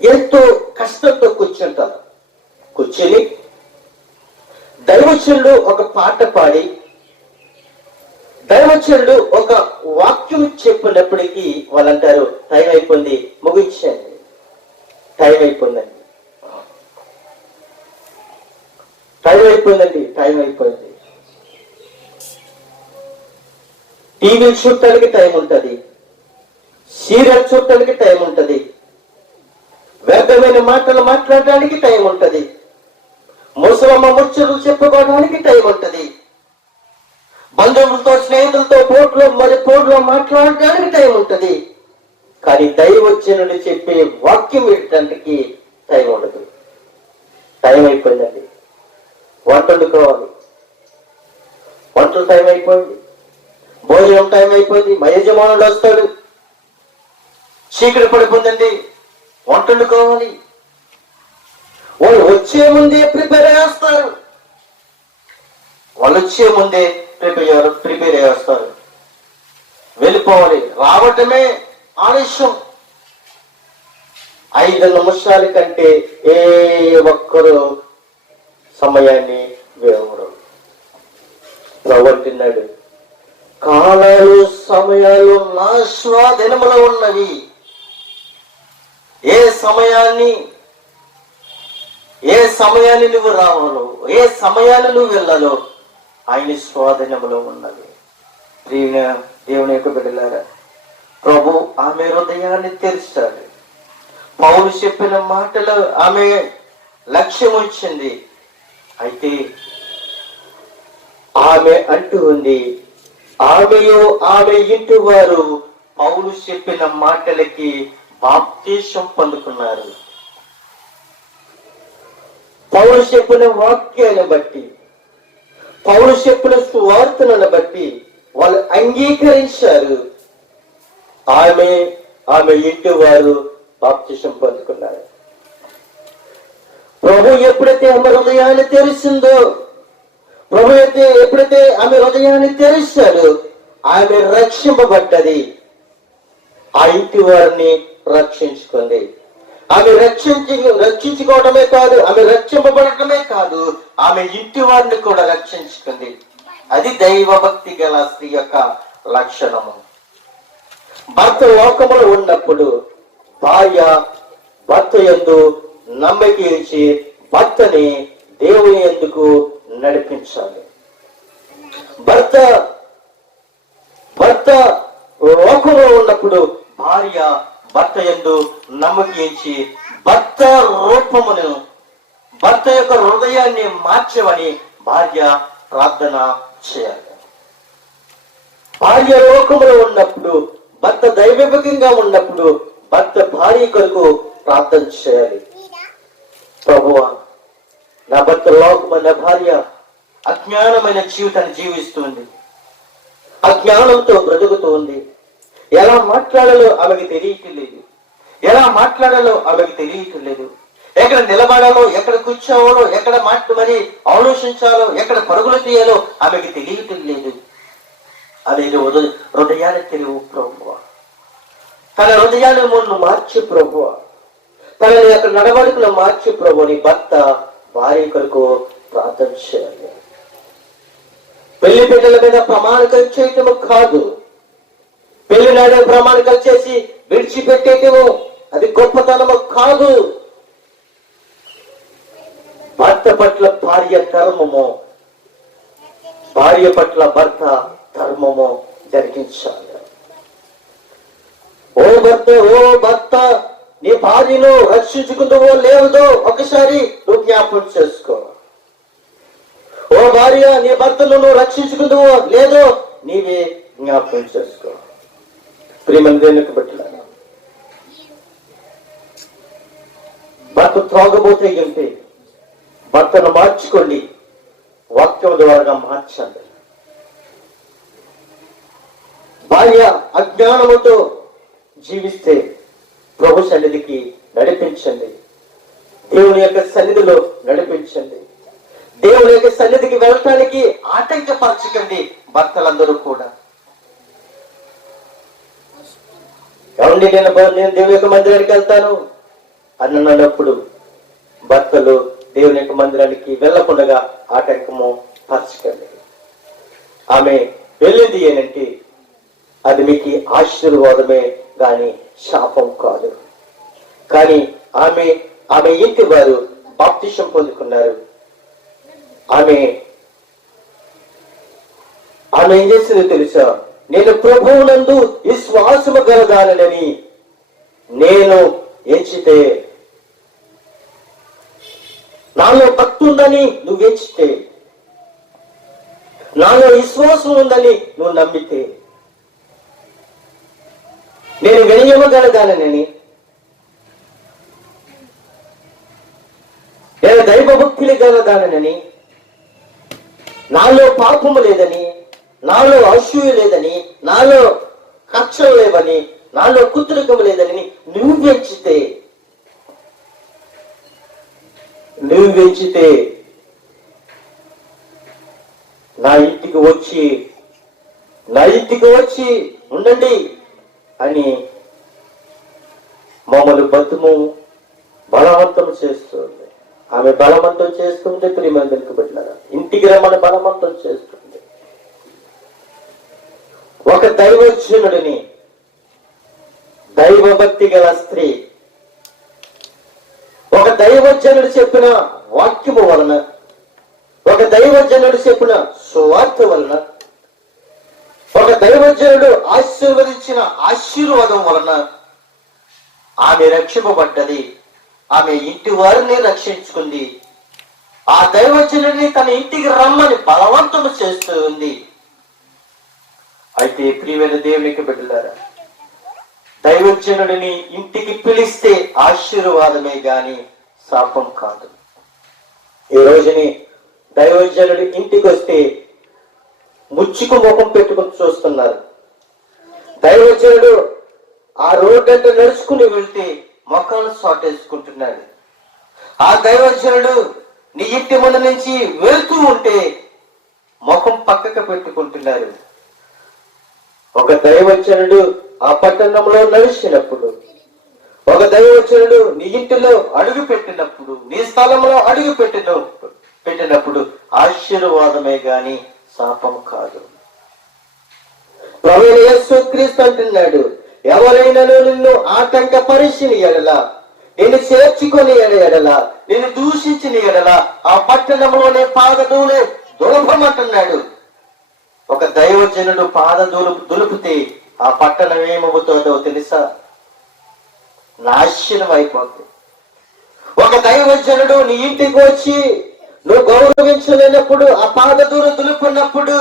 ఎంతో కష్టంతో కూర్చుంటారు. కూర్చొని దైవజనుడు ఒక పాట పాడి, దైవజనుడు ఒక వాక్యం చెప్పినప్పటికీ వాళ్ళంటారు టైం అయిపోయింది, ముగించండి, టైం అయిపోయిందండి, టైం అయిపోయిందండి, టైం అయిపోయింది. టీవీ చూడటానికి టైం ఉంటుంది, సీరియల్ చూడటానికి టైం ఉంటుంది, వ్యర్థమైన మాటలు మాట్లాడడానికి టైం ఉంటుంది, ముసలమ్మ ముచ్చట్లు చెప్పుకోవడానికి టైం ఉంటుంది, బంధువులతో స్నేహితులతో పోట్లో మాట్లాడడానికి టైం ఉంటుంది. కానీ దైవజనుడు చెప్పే వాక్యం వినడానికి టైం ఉండదు. టైం అయిపోయిందండి, వంట వండుకోవాలి, వంటల టైం అయిపోయింది, భోజనం టైం అయిపోయింది, మా యజమానుడు వస్తాడు, చీకటి పడిపోయిందండి, వంట వండుకోవాలి. వాళ్ళు వచ్చే ముందే ప్రిపేర్ చేస్తారు, వాళ్ళు వచ్చే ముందే ప్రిపేర్ చేస్తారు. వెళ్ళిపోవాలి, రావటమే ఆలస్యం. 5 నిమిషాల కంటే ఏ ఒక్కరు సమయాన్ని వేవరు. ప్రవర్తిన్నాడు, కాలాలు సమయాలు నా స్వాధీనములో ఉన్నవి. ఏ సమయాన్ని నువ్వు రావాలో, ఏ సమయాన్ని నువ్వు వెళ్ళాలో ఆయన స్వాధీనములో ఉన్నది. ప్రియ దేవుని యొక్క బిడ్డలారా, ప్రభు ఆమె హృదయాన్ని తెరిచాడు. పౌలు చెప్పిన మాటలు ఆమె లక్ష్యం వచ్చింది. అయితే ఆమె అంటూ ఉంది, ఆమెయు ఆమె ఇంటి వారు పౌలు చెప్పిన మాటలకి బాప్తీసం పొందుకున్నారు. పౌలు చెప్పిన వాక్యాన్ని బట్టి, పౌలు చెప్పిన సువార్తలను బట్టి వాళ్ళు అంగీకరించారు. ఆమె ఇంటి వారు బాప్తీసం పొందుకున్నారు. ప్రభు ఎప్పుడైతే ఆమె హృదయాన్ని తెరిచిందో, ప్రభు అయితే ఎప్పుడైతే ఆమె హృదయాన్ని తెరిచాడు, ఆమె రక్షింపబడ్డది. ఆ ఇంటి వారిని రక్షించుకుంది. ఆమె రక్షించుకోవడమే కాదు, ఆమె రక్షింపబడటమే కాదు, ఆమె ఇంటి వారిని కూడా రక్షించుకుంది. అది దైవ భక్తి గల స్త్రీ యొక్క లక్షణము. భర్త లోకములో ఉన్నప్పుడు భార్య భర్త యందు నమ్మకి ఇచ్చి భర్తని దేవుని ఎందుకు నడిపించాలి. భర్త లోకంలో ఉన్నప్పుడు భార్య భర్త యందు నమ్మకించి భర్త రూపమును, భర్త యొక్క హృదయాన్ని మార్చవని భార్య ప్రార్థన చేయాలి. భార్య లోకంలో ఉన్నప్పుడు, భర్త దైవికంగా ఉన్నప్పుడు భర్త భార్య కొరకు ప్రార్థన చేయాలి. ప్రభువా, నా భర్త లోకమైన భార్య అజ్ఞానమైన జీవితాన్ని జీవిస్తుంది, అజ్ఞానంతో బ్రతుకుతూ ఉంది. ఎలా మాట్లాడాలో ఆమెకి తెలియట్లేదు, ఎలా మాట్లాడాలో ఆమెకి తెలియట్లేదు. ఎక్కడ నిలబడాలో, ఎక్కడ కూర్చోవాలో, ఎక్కడ మరి ఆలోచించాలో, ఎక్కడ పరుగులు తీయాలో ఆమెకి తెలియట్లేదు. అదే హృదయాన్ని తెలియవు ప్రభువా. తన హృదయాన్ని మొన్ను మార్చి ప్రభువా, తనని అక్కడ నడవడికలో మార్చి ప్రభు. నీ భర్త భార్య కొరకు ప్రార్థన చేయాలి. పెళ్లి బిడ్డల మీద ప్రమాణికలు చేయటము కాదు, పెళ్లి నాడే ప్రమాణికలు చేసి విడిచిపెట్టేటము అది గొప్పతనము కాదు. భర్త పట్ల భార్య ధర్మము, భార్య పట్ల భర్త ధర్మము జరిగించాలి. ఓ భర్త నీ భార్యను రక్షించుకుందో లేదో ఒకసారి నువ్వు జ్ఞాపకం చేసుకో. ఓ భార్య, నీ భర్తను నువ్వు రక్షించుకుందో లేదో నీవే జ్ఞాపకం చేసుకో. ప్రియమైన దేవునికి పట్ల భర్త త్రాగబోతే ఏంటి, భర్తను మార్చుకోండి, వాక్యం ద్వారా మార్చండి. భార్య అజ్ఞానముతో జీవిస్తే ప్రభు సన్నిధికి నడిపించండి, దేవుని యొక్క సన్నిధిలో నడిపించండి. దేవుని యొక్క సన్నిధికి వెళ్ళటానికి ఆటంకపరచకండి. భర్తలందరూ కూడా ఏమండి నేను దేవుని యొక్క మందిరానికి వెళ్తాను అని అన్నప్పుడు భర్తలు దేవుని యొక్క మందిరానికి వెళ్ళకుండా ఆటంకము పరచకండి. ఆమె వెళ్ళింది ఏంటంటే అది మీకు ఆశీర్వాదమే కానీ శాపం కాదు. కానీ ఆమె ఇంటి వారు బాప్తిసం పొందుకున్నారు. ఆమె ఏం చేసిందో తెలుసా? నేను ప్రభువునందు విశ్వాసము గలదానని నేను ఎంచితే, నాలో భక్తి ఉందని నువ్వు ఎంచితే, నాలో విశ్వాసం ఉందని నువ్వు నమ్మితే, నేను వినయమగలదానని, నేను దైవభక్తులు గలదానని, నాలో పాపము లేదని, నాలో అసూయ లేదని, నాలో కక్షలు లేవని, నాలో కుతురకము లేదని నువ్వు వెంచితే నా ఇంటికి వచ్చి ఉండండి అని మమ్మల్ని బలవంతం చేస్తుంది. ఆమె బలవంతం చేస్తుంటే ప్రియమందులకు బిడ్డలారా, ఇంటికి రమ్మని బలవంతం చేస్తుంది. ఒక దైవజనుడిని, దైవభక్తి గల స్త్రీ, ఒక దైవజనుడు చెప్పిన వాక్యము వలన, ఒక దైవజనుడు చెప్పిన సువార్త వలన, ఒక దైవజనుడు ఆశీర్వదించిన ఆశీర్వాదం వలన ఆమె రక్షింపబడ్డది. ఆమె ఇంటి వారిని రక్షించుకుంది. ఆ దైవజనుడిని తన ఇంటికి రమ్మని బలవంతం చేస్తూ ఉంది. అయితే ప్రియమైన దేవునికి బిడ్డలారా, దైవజనుడిని ఇంటికి పిలిస్తే ఆశీర్వాదమే గాని శాపం కాదు. ఈ రోజుని దైవజనుడి ఇంటికి వస్తే ముచ్చుకు ముఖం పెట్టుకుని చూస్తున్నారు. దైవజనుడు ఆ రోడ్డు అంటే నడుచుకుని వెళ్తే మొక్కలు సాటేసుకుంటున్నాడు. ఆ దైవజనుడు నీ ఇంటి ముందు నుంచి వెళ్తూ ఉంటే ముఖం పక్కకు పెట్టుకుంటున్నారు. ఒక దైవజనుడు ఆ పట్టణంలో నడిచినప్పుడు, ఒక దైవజనుడు నీ ఇంటిలో అడుగు పెట్టినప్పుడు, నీ స్థలంలో అడుగు పెట్టినప్పుడు ఆశీర్వాదమే గాని శాపం కాదు. ప్రభువైన యేసుక్రీస్తు అంటున్నాడు, ఎవరైనా నిన్ను ఆటంకపరిచిన ఎడల, నిన్ను చేర్చుకొని ఎడల, నిన్ను దూషించిన ఎడల ఆ పట్టణంలోనే పాదధూళి దులపమంటున్నాడు. ఒక దైవజనుడు దులిపితే ఆ పట్టణం ఏమవుతుందో తెలుసా? నాశనం అయిపోతుంది. ఒక దైవజనుడు నీ ఇంటికి వచ్చి నువ్వు గౌరవించలేనప్పుడు, ఆ పాదధూళి దులుపున్నప్పుడు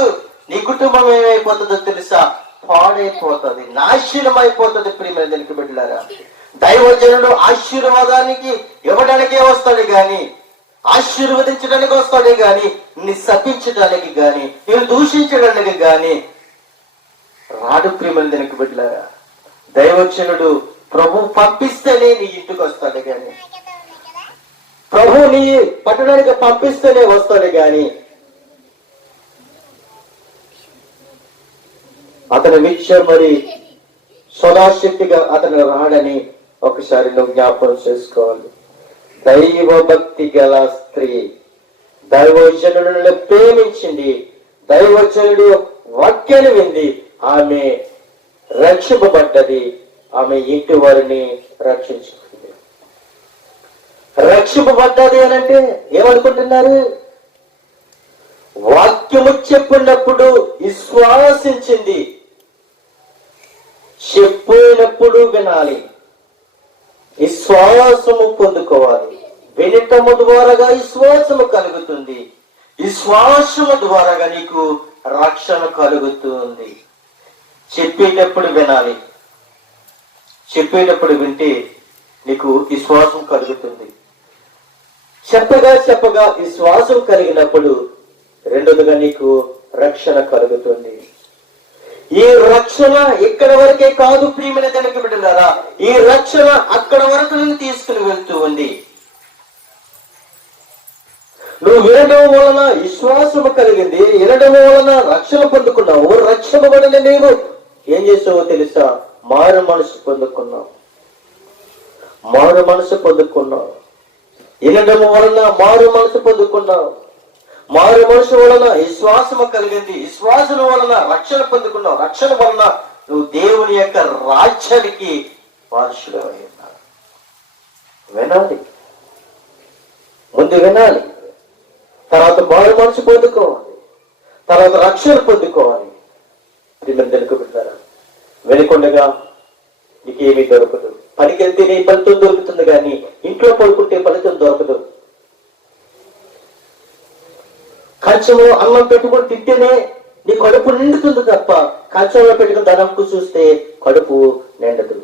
నీ కుటుంబం ఏమైపోతుందో తెలుసా? పాడైపోతుంది, నాశనం అయిపోతుంది. ప్రియమైన దేవుని బిడ్డలారా, దైవజనుడు ఆశీర్వాదానికి ఇవ్వడానికే వస్తాడు గాని, ఆశీర్వదించడానికి వస్తాడే గాని, నిన్ను శపించడానికి గాని, నేను దూషించడానికి గాని రాడు. ప్రియమైన దేవుని బిడ్డలారా, దైవజనుడు ప్రభు పంపిస్తేనే నీ ఇంటికి వస్తాడు గాని, ప్రభు నీ పట్టణానికి పంపిస్తేనే వస్తాడు గాని అతని విషయం మరి సదాశక్తిగా అతను రాడని ఒకసారి నువ్వు జ్ఞాపకం చేసుకోవాలి. దైవ భక్తి గల స్త్రీ దైవజనుడిని ప్రేమించింది, దైవజనుడి వాక్యాన్ని వింది, ఆమె రక్షింపబడ్డది, ఆమె ఇంటి వారిని రక్షించుకుంది. రక్షింపబడ్డది అని అంటే ఏమనుకుంటున్నారు? వాక్యము చెప్పినప్పుడు విశ్వాసించింది, చెప్పినప్పుడు వినాలి, విశ్వాసము పొందుకోవాలి. వినటము ద్వారాగా విశ్వాసము కలుగుతుంది, విశ్వాసము ద్వారాగా నీకు రక్షణ కలుగుతుంది. చెప్పేటప్పుడు వినాలి, చెప్పేటప్పుడు వింటే నీకు విశ్వాసం కలుగుతుంది. చెప్పగా విశ్వాసం కలిగినప్పుడు రెండోదిగా నీకు రక్షణ కలుగుతుంది. ఈ రక్షణ ఇక్కడ వరకే కాదు ప్రియమైన దేవుని బిడ్డలారా, ఈ రక్షణ అక్కడ వరకు నేను తీసుకుని వెళ్తూ ఉంది. నువ్వు వినడం వలన విశ్వాసము కలిగింది, వినడం వలన రక్షణ పొందుకున్నావు. రక్షణ వలన నీవు ఏం చేసావో తెలుసా? మారు మనసు పొందుకున్నాం. మారు మనసు పొందుకున్నాం. వినడము వలన మారు మనసు పొందుకున్నాం. మారు మనసు వలన విశ్వాసము కలిగింది. విశ్వాసం వలన రక్షణ పొందుకున్నావు. రక్షణ వలన నువ్వు దేవుని యొక్క రాజ్యానికి వారసుడవై ఉన్నావు. వినాలి, ముందు వినాలి, తర్వాత మారు మనసు పొందుకోవాలి, తర్వాత రక్షణ పొందుకోవాలి. ప్రియమందరికి బిడ్డారా, వినకుండగా నీకేమీ దొరకదు. పనికి వెళ్తేనే ఫలితం దొరుకుతుంది, కానీ ఇంట్లో పడుకుంటే ఫలితం దొరకదు. కంచంలో అన్నం పెట్టుకుని తింటేనే నీ కడుపు నిండుతుంది తప్ప కంచంలో పెట్టుకుని ధనంకు చూస్తే కడుపు నిండదు.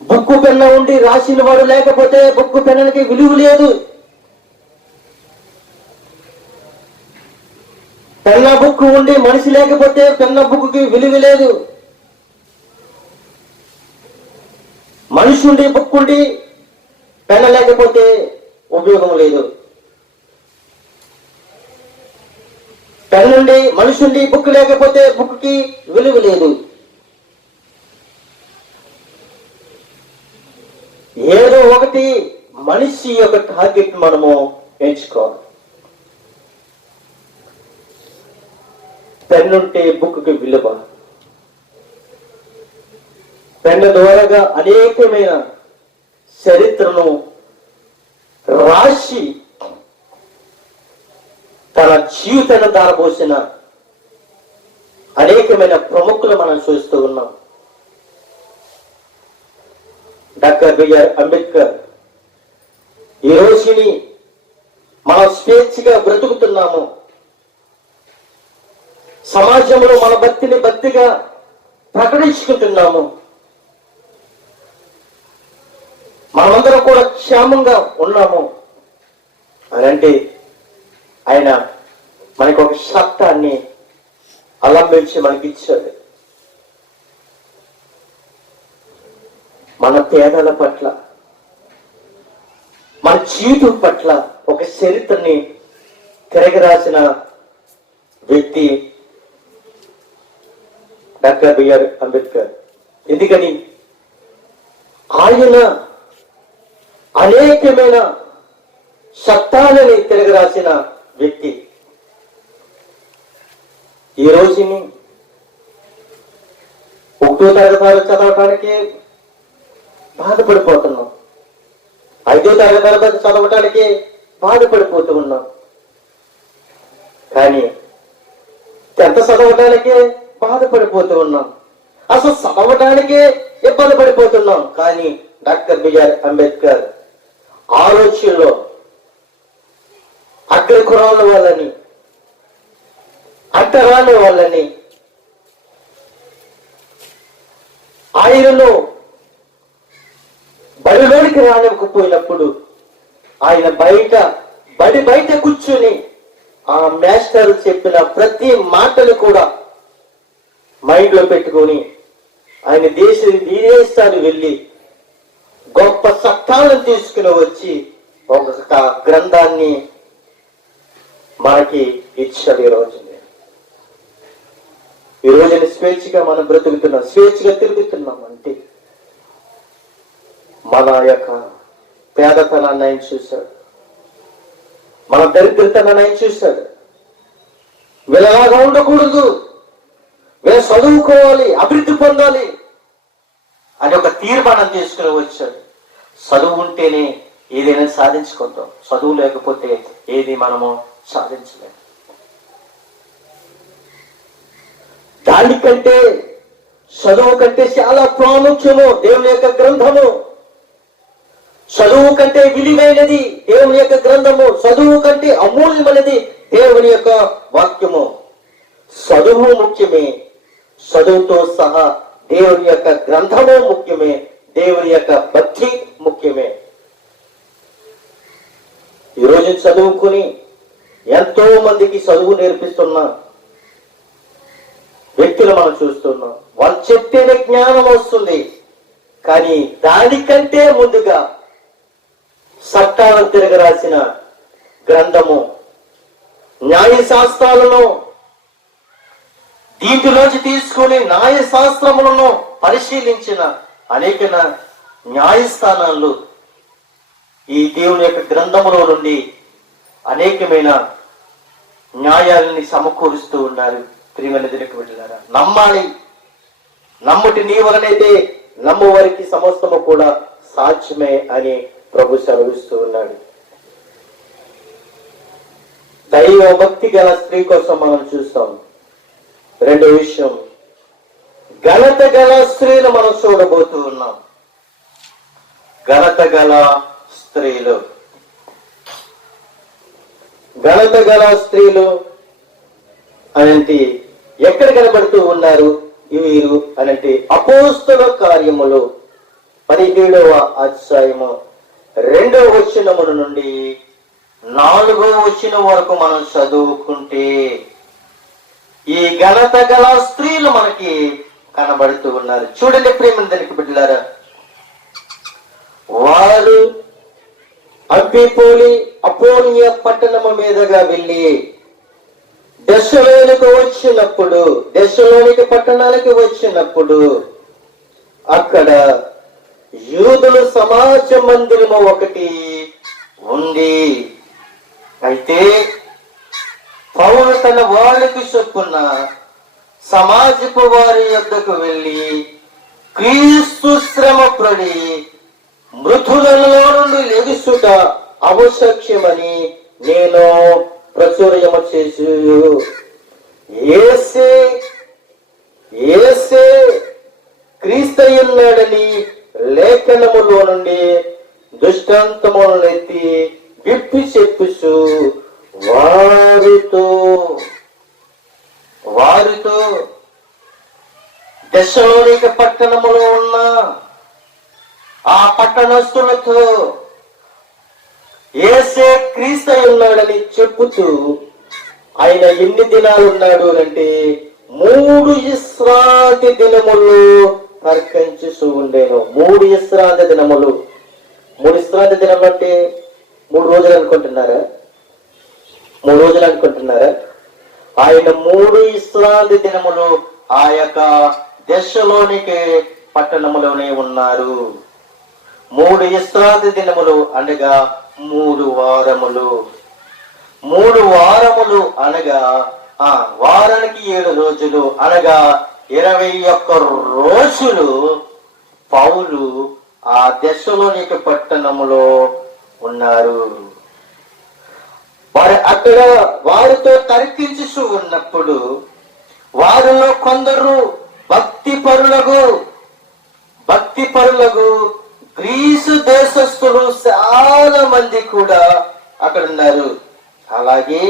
బుక్కు పెన్న ఉండి రాసిన వాడు లేకపోతే బుక్కు పెన్నకి విలువ లేదు. పెన్న బుక్కు ఉండి మనిషి లేకపోతే పెన్న బుక్కుకి విలువ లేదు. మనిషి ఉండి బుక్ ఉండి పెన్న లేకపోతే ఉపయోగం లేదు. పెన్నుండి మనిషి ఉండి బుక్ లేకపోతే బుక్కి విలువ లేదు. ఏదో ఒకటి మనిషి యొక్క టార్గెట్ మనము ఎంచుకోవాలి. పెన్నుంటే బుక్కి విలువ. పెన్ను ద్వారాగా అనేకమైన చరిత్రను రాసి తన జీవితాన్ని దారబోసిన అనేకమైన ప్రముఖులు మనం చూస్తూ ఉన్నాం. Doctor B R Ambedkar. ఈ రోజుని మనం స్వేచ్ఛగా బ్రతుకుతున్నాము. సమాజంలో మన భక్తిగా ప్రకటించుకుంటున్నాము. మనమందరం కూడా క్షేమంగా ఉన్నాము అని అంటే ఆయన మనకు ఒక చట్టాన్ని అలంబించి మనకి ఇచ్చాడు. మన పేదల పట్ల, మన జీవితం పట్ల ఒక చరిత్రని తిరగి రాసిన వ్యక్తి డాక్టర్ బిఆర్ అంబేద్కర్. ఎందుకని ఆయన అనేకమైన చట్టాలని తిరగి రాసిన వ్యక్తి. ఈ రోజుని 1వ తరగతి చదవటానికి బాధపడిపోతున్నాం. 5వ తరగతి చదవటానికి బాధపడిపోతూ ఉన్నాం. కానీ 10th చదవటానికే బాధపడిపోతూ ఉన్నాం. అసలు చదవటానికే ఇబ్బంది పడిపోతున్నాం. కానీ డాక్టర్ బిఆర్ అంబేద్కర్ ఆ రోజుల్లో అగ్రకురాల వాళ్ళని, అంటరాల వాళ్ళని ఆయనను బడిలోనికి రానివ్వకపోయినప్పుడు ఆయన బయట కూర్చుని ఆ మాస్టర్ చెప్పిన ప్రతి మాటలు కూడా మైండ్ లో పెట్టుకొని ఆయన విదేశాలు వెళ్ళి గొప్ప చట్టాలను తీసుకుని వచ్చి ఒక గ్రంథాన్ని మనకి ఇచ్చాడు. ఈ రోజున స్వేచ్ఛగా మనం బ్రతుకుతున్నాం, స్వేచ్ఛగా తిరుగుతున్నాం. అంటే మన యొక్క పేదతనాన్ని ఆయన చూశాడు, మన దరిద్రతనాన్ని ఆయన చూశాడు. వీళ్ళలాగా ఉండకూడదు, వీళ్ళ చదువుకోవాలి, అభివృద్ధి పొందాలి అని ఒక తీర్మానం తీసుకుని వచ్చాడు. చదువు ఉంటేనే ఏదైనా సాధించుకుంటాం, చదువు లేకపోతే ఏది మనము సాధించలేము. దానికంటే చదువు కంటే చాలా ప్రాముఖ్యము దేవుని యొక్క గ్రంథము. చదువు కంటే విలువైనది దేవుని యొక్క గ్రంథము. చదువు కంటే అమూల్యమైనది దేవుని యొక్క వాక్యము. చదువు ముఖ్యమే, చదువుతో సహా దేవుని యొక్క గ్రంథము ముఖ్యమే, దేవుని యొక్క భక్తి ముఖ్యమే. ఈరోజు చదువుకుని ఎంతో మందికి చదువు నేర్పిస్తున్న వ్యక్తులు మనం చూస్తున్నాం. వాళ్ళు చెప్తేనే జ్ఞానం వస్తుంది, కానీ దానికంటే ముందుగా చట్టాలను తిరగరాసిన గ్రంథము, న్యాయశాస్త్రాలను దీంట్లోంచి తీసుకుని న్యాయశాస్త్రములను పరిశీలించిన అనేక న్యాయస్థానాలు ఈ దేవుని యొక్క గ్రంథములో నుండి అనేకమైన న్యాయాలని సమకూరుస్తూ ఉన్నారు. ప్రియమైన దేవునికి బిడ్డలారా, నమ్మాలి. నమ్ముటి నీ వలనైతే నమ్ము వారికి సమస్తము కూడా సాధ్యమే అని ప్రభు సెలవిస్తూ ఉన్నాడు. దైవ భక్తి గల స్త్రీ కోసం మనం చూస్తాం. రెండో విషయం, ఘనత గల స్త్రీలు మనం చూడబోతూ ఉన్నాం. ఘనత గల స్త్రీలు, ఘనత గల స్త్రీలు అనేది ఎక్కడ కనబడుతూ ఉన్నారు వీరు అనంటే అపోస్తల కార్యములు 17వ అధ్యాయము 2వ వచనము నుండి 4వ వచనం వరకు మనం చదువుకుంటే ఈ ఘనత గల స్త్రీలు మనకి కనబడుతూ ఉన్నారు. చూడండి ప్రేమ దానికి బిడ్డలారా, వారు అబ్బిపోలి అపోనియ పట్టణము మీదుగా వెళ్ళి దెస్సలోనికి పట్టణానికి వచ్చినప్పుడు అక్కడ యూదుల సమాజ మందిరము ఒకటి ఉంది. అయితే పౌలు తన వారికి చొప్పున సమాజపు వారి యొద్దకు వెళ్ళి క్రీస్తు శ్రమ పడి మృతులలో నుండి లెగుసుట అవశ్యమని నేను ప్రచుర్యము చేసి యేసే క్రీస్తయున్నాడని లేఖనములో నుండి దృష్టాంతములను ఎత్తి విప్పి చెప్పుచు వారితో దెస్సలోనిక పట్టణములో ఉన్న ఆ పట్టణస్తులతో యేసే క్రీస్తు ఉన్నాడని చెప్పుతూ ఆయన ఎన్ని దినాలు ఉన్నాడు అంటే 3 విశ్రాంతి దినములు తర్కించుతూ ఉండేను. 3 విశ్రాంతి దినములు. 3 విశ్రాంతి దినములు అంటే 3 రోజులు అనుకుంటున్నారా? 3 రోజులు అనుకుంటున్నారా? ఆయన 3 విశ్రాంతి దినములు ఆ యొక్క దెస్సలోనికే పట్టణములోనే ఉన్నారు. 3 విశ్రాంతి దినములు అనగా 3 వారములు. 3 వారములు అనగా వారానికి 7 రోజులు అనగా 21 రోజులు పౌలు ఆ దెస్సలోనిక పట్టణములో ఉన్నారు. వారు అక్కడ వారితో తర్కించుతూ ఉన్నప్పుడు వారిలో కొందరు భక్తి పరులకు గ్రీసు దేశస్థులు చాలా మంది కూడా అక్కడ ఉన్నారు. అలాగే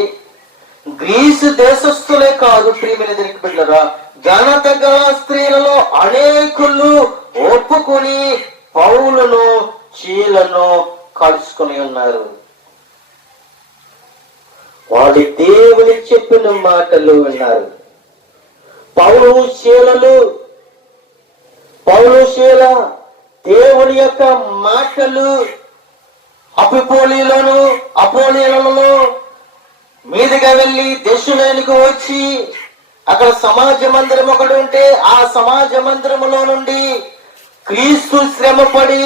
గ్రీసు దేశస్థులే కాదు ప్రియమైన దేవుని బిడ్డలారా, ఘనత గల స్త్రీలలో అనేకులు ఒప్పుకొని పౌలును చీలను కలుసుకొని ఉన్నారు. వాడి దేవుని చెప్పిన మాటలు విన్నారు. పౌలు శీల దేవుని యొక్క మాటలు అపోలీలలో మీదుగా వెళ్ళి దెస్సలోనికి వచ్చి అక్కడ సమాజ మందిరం ఒకటి ఉంటే ఆ సమాజ మందిరములో నుండి క్రీస్తు శ్రమపడి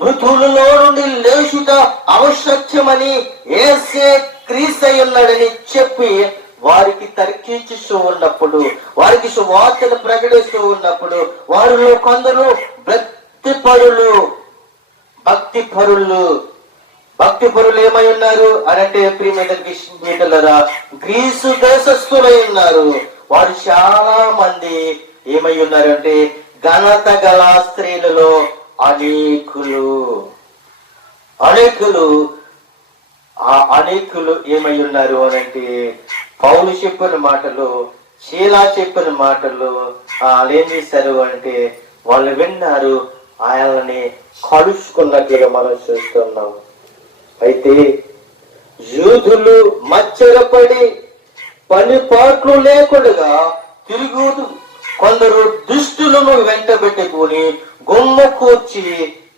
మృతులలో నుండి లేచుట అవశ్యమని యేసే క్రీస్తు ఉన్నాడని చెప్పి వారికి తర్కించుతూ ఉన్నప్పుడు, వారికి సువార్తను ప్రకటిస్తూ ఉన్నప్పుడు వారిలో కొందరు భక్తి పరులు ఏమై ఉన్నారు అనంటే ప్రియమైన బిడ్డలారా, గ్రీసు దేశస్థులై ఉన్నారు. వారు చాలా మంది ఏమై ఉన్నారు అంటే ఘనత గల స్త్రీలలో అనేకులు ఏమై ఉన్నారు అనంటే పౌలు చెప్పిన మాటలు, శీలా చెప్పిన మాటలు వాళ్ళు ఏం చేశారు అంటే వాళ్ళు విన్నారు, ఆయనని కలుసుకున్నట్లుగా మనం చూస్తున్నాం. అయితే యూదులు మచ్చరపడి పని పాటలు లేకుండా తిరుగుతూ కొందరు దుష్టులను వెంటబెట్టుకుని గుమ్మ కూర్చి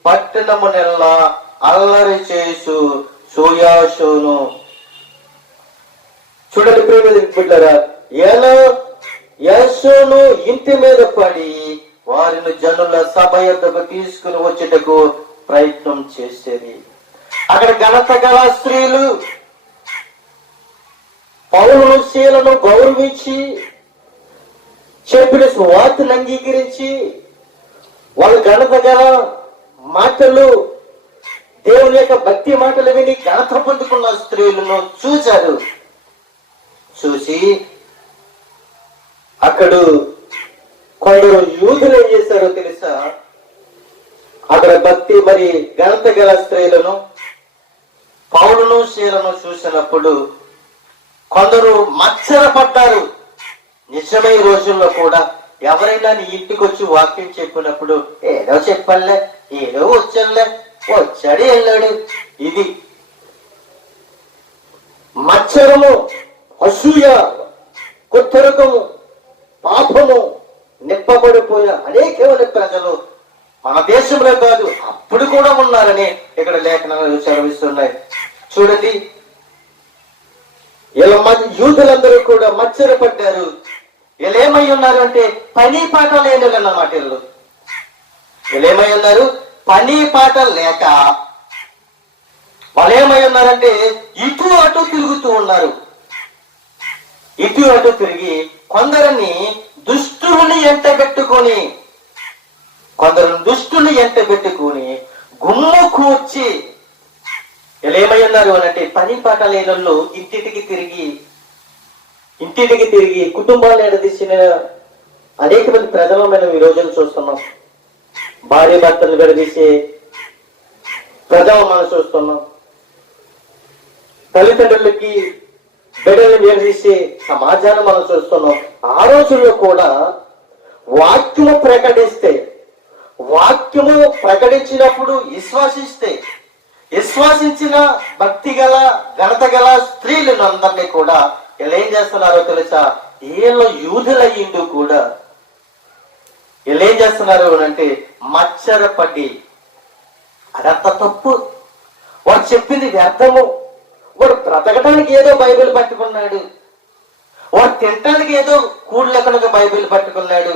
పట్టణమునెల్లా అల్లరి చేసు సూయాసోను. చూడండి ప్రేమ బిడ్డలారా, యాసోను ఇంటి మీద పడి వారిని జనుల సభ యొద్దకు తీసుకుని వచ్చేటకు ప్రయత్నం చేసేది. అక్కడ ఘనత గల స్త్రీలు పౌలును శీలను గౌరవించి చెప్పిన సువార్తను అంగీకరించి వాళ్ళు ఘనత గల మాటలు, దేవుని యొక్క భక్తి మాటలు విని ఘనత పొందుకున్న స్త్రీలను చూశారు. చూసి అక్కడ కొందరు యూదులు ఏం చేశారో తెలుసా? అక్కడ భక్తి మరి ఘనత గల స్త్రీలను పౌలును శీలను చూసినప్పుడు కొందరు మత్సరపడ్డారు. నిజమే ఈ రోజుల్లో కూడా ఎవరైనా నీ ఇంటికి వచ్చి వాక్యం చెప్పినప్పుడు ఏదో చెప్పలే, ఏదో వచ్చలే, వచ్చాడు వెళ్ళాడు, ఇది మత్సరము, అసూయ, కుత్తరకము, పాపము నింపబడిపోయిన అనేకమైన ప్రజలు మన దేశంలో కాదు అప్పుడు కూడా ఉన్నారని ఇక్కడ లేఖనాలు చదివిస్తున్నాయి. చూడండి, ఇలా యూదులందరూ కూడా మత్సరపడ్డారు. వీళ్ళు ఏమై ఉన్నారు అంటే పని పాట లేని అన్నమాట. వీళ్ళు ఏమై ఉన్నారు? పని పాట లేక వాళ్ళు ఏమై ఉన్నారంటే ఇటు అటు తిరుగుతూ ఉన్నారు. ఇటు అటు తిరిగి కొందరిని దుష్టుని ఎంటబెట్టుకొని గుమ్ము కూర్చి వీళ్ళు ఏమై ఉన్నారు అనంటే పని పాట లేనోళ్ళు ఇంటింటికి తిరిగి కుటుంబాన్ని ఎడదీసిన అనేక మంది ప్రజలు మనం ఈ రోజున చూస్తున్నాం. భార్య భర్తలు విడదీసే ప్రజలు మనం చూస్తున్నాం. తల్లిదండ్రులకి బిడ్డలు విడదీసే సమాజాన్ని మనం చూస్తున్నాం. ఆ రోజుల్లో కూడా వాక్యము ప్రకటించినప్పుడు విశ్వాసించిన భక్తి గల ఘనత గల స్త్రీలను అందరినీ కూడా వీళ్ళు ఏం చేస్తున్నారో తెలుసా? వీళ్ళు యూదులయ్యిండు కూడా వీళ్ళు ఏం చేస్తున్నారు అంటే మత్సరపడి, అదంత తప్పు, వాడు చెప్పింది వ్యర్థము, వాడు బ్రతకడానికి ఏదో బైబిల్ పట్టుకున్నాడు, వాడు తినడానికి ఏదో కూడు లేకుండా బైబిల్ పట్టుకున్నాడు,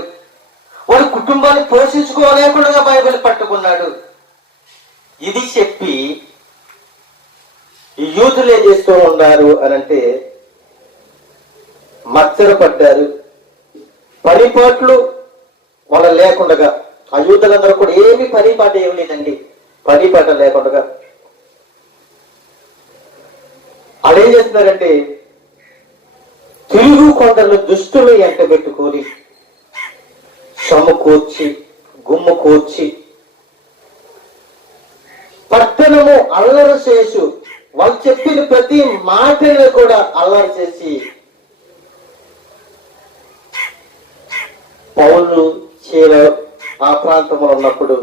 వాడు కుటుంబాన్ని పోషించుకోలేకుండా బైబిల్ పట్టుకున్నాడు, ఇది చెప్పి ఈ యూదులు ఏం చేస్తూ ఉన్నారు అనంటే మత్సరపడ్డారు. పనిపాట్లు వాళ్ళ లేకుండా ఆ యూదులందరూ కూడా ఏమి పనిపాట ఏం లేదండి, పనిపాట లేకుండా వాళ్ళు ఏం చేస్తున్నారంటే తిరుగు కొందరు దుష్టులు ఎంటబెట్టుకొని సమకూర్చి గుమ్ముకూర్చి పట్టణము అల్లరి చేసు, వాళ్ళు చెప్పిన ప్రతి మాటను కూడా అల్లరి చేసి పౌలు చీల ఆ ప్రాంతంలో ఉన్నప్పుడు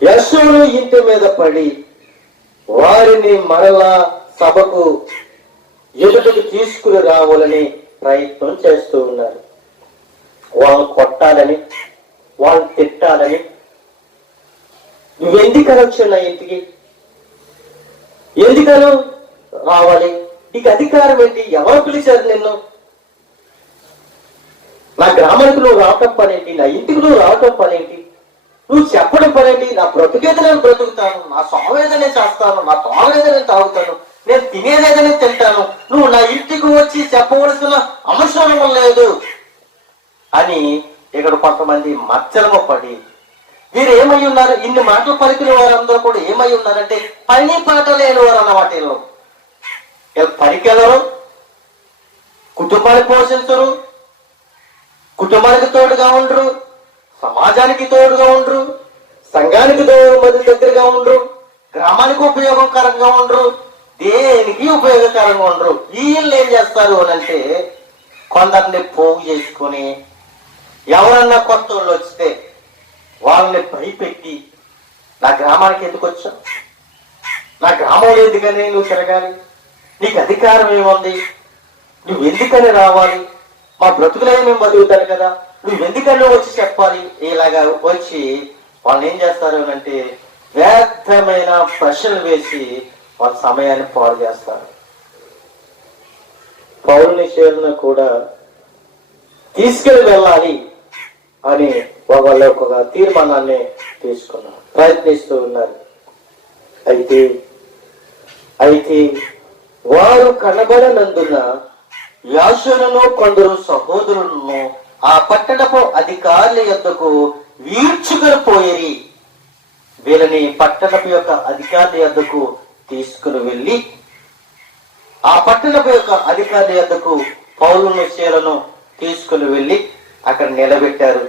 యశోను ఇంటి మీద పడి వారిని మరలా సభకు ఎదుటికి తీసుకుని రావాలని ప్రయత్నం చేస్తూ ఉన్నారు. వాళ్ళని కొట్టాలని, వాళ్ళని తిట్టాలని. నువ్వెందుకని వచ్చావు నా ఇంటికి? ఎందుకని రావాలి? నీకు అధికారం ఏంటి? ఎవరు పిలిచారు నిన్ను? నా గ్రామానికి నువ్వు రావటం పనేంటి? నా ఇంటికి నువ్వు రావటం పనేంటి? నువ్వు చెప్పడం పనేంటి? నా బ్రతుకేదో నేను బ్రతుకుతాను, నా సోమేదో నేను చేస్తాను, నా తోమేదో నేను తాగుతాను, నేను తినేదేదో నేను తింటాను, నువ్వు నా ఇంటికి వచ్చి చెప్పవలసిన అవసరం లేదు అని ఇక్కడ కొంతమంది మచ్చలము పడి వీరు ఏమై ఉన్నారు? ఇన్ని మాటలు పలికిన వారందరూ కూడా ఏమై ఉన్నారంటే పని పాట లేని వారు అన్నమాట. వీళ్ళు పనికెళ్ళరు, కుటుంబాన్ని పోషించరు, కుటుంబానికి తోడుగా ఉండరు, సమాజానికి తోడుగా ఉండరు, సంఘానికి దగ్గరగా ఉండరు, గ్రామానికి ఉపయోగకరంగా ఉండరు, దేనికి ఉపయోగకరంగా ఉండరు. వీళ్ళు ఏం చేస్తారు అని అంటే కొందరిని పోగు చేసుకుని ఎవరన్నా కొత్త వాళ్ళు వస్తే వాళ్ళని భయపెట్టి నా గ్రామానికి ఎందుకు వచ్చావు, నా గ్రామంలో ఎందుకని నువ్వు తిరగాలి, నీకు అధికారం ఏముంది, నువ్వు ఎందుకని రావాలి, మా బ్రతుకులే మేము బతుకుతాను కదా, నువ్వు ఎందుకని వచ్చి చెప్పాలి. ఇలాగా వచ్చి వాళ్ళు ఏం చేస్తారు అంటే వ్యర్థమైన ప్రశ్నలు వేసి వాళ్ళ సమయాన్ని పాడు చేస్తారు. పౌలుని శీలను కూడా తీసుకెళ్ళి వెళ్ళాలి అని వాళ్ళు ఒక తీర్మానాన్ని తీసుకున్నారు, ప్రయత్నిస్తూ ఉన్నారు. అయితే వారు కనబడనందున యాసోనును కొందరు సహోదరులను ఆ పట్టణపు అధికారుల యొద్దకు వీడ్చుకొని పోయేరి. వీళ్ళని పట్టణపు యొక్క అధికారుల యొద్దకు తీసుకుని వెళ్ళి ఆ పట్టణపు యొక్క అధికారుల యొద్దకు పౌలును శీలను తీసుకుని వెళ్ళి అక్కడ నిలబెట్టారు.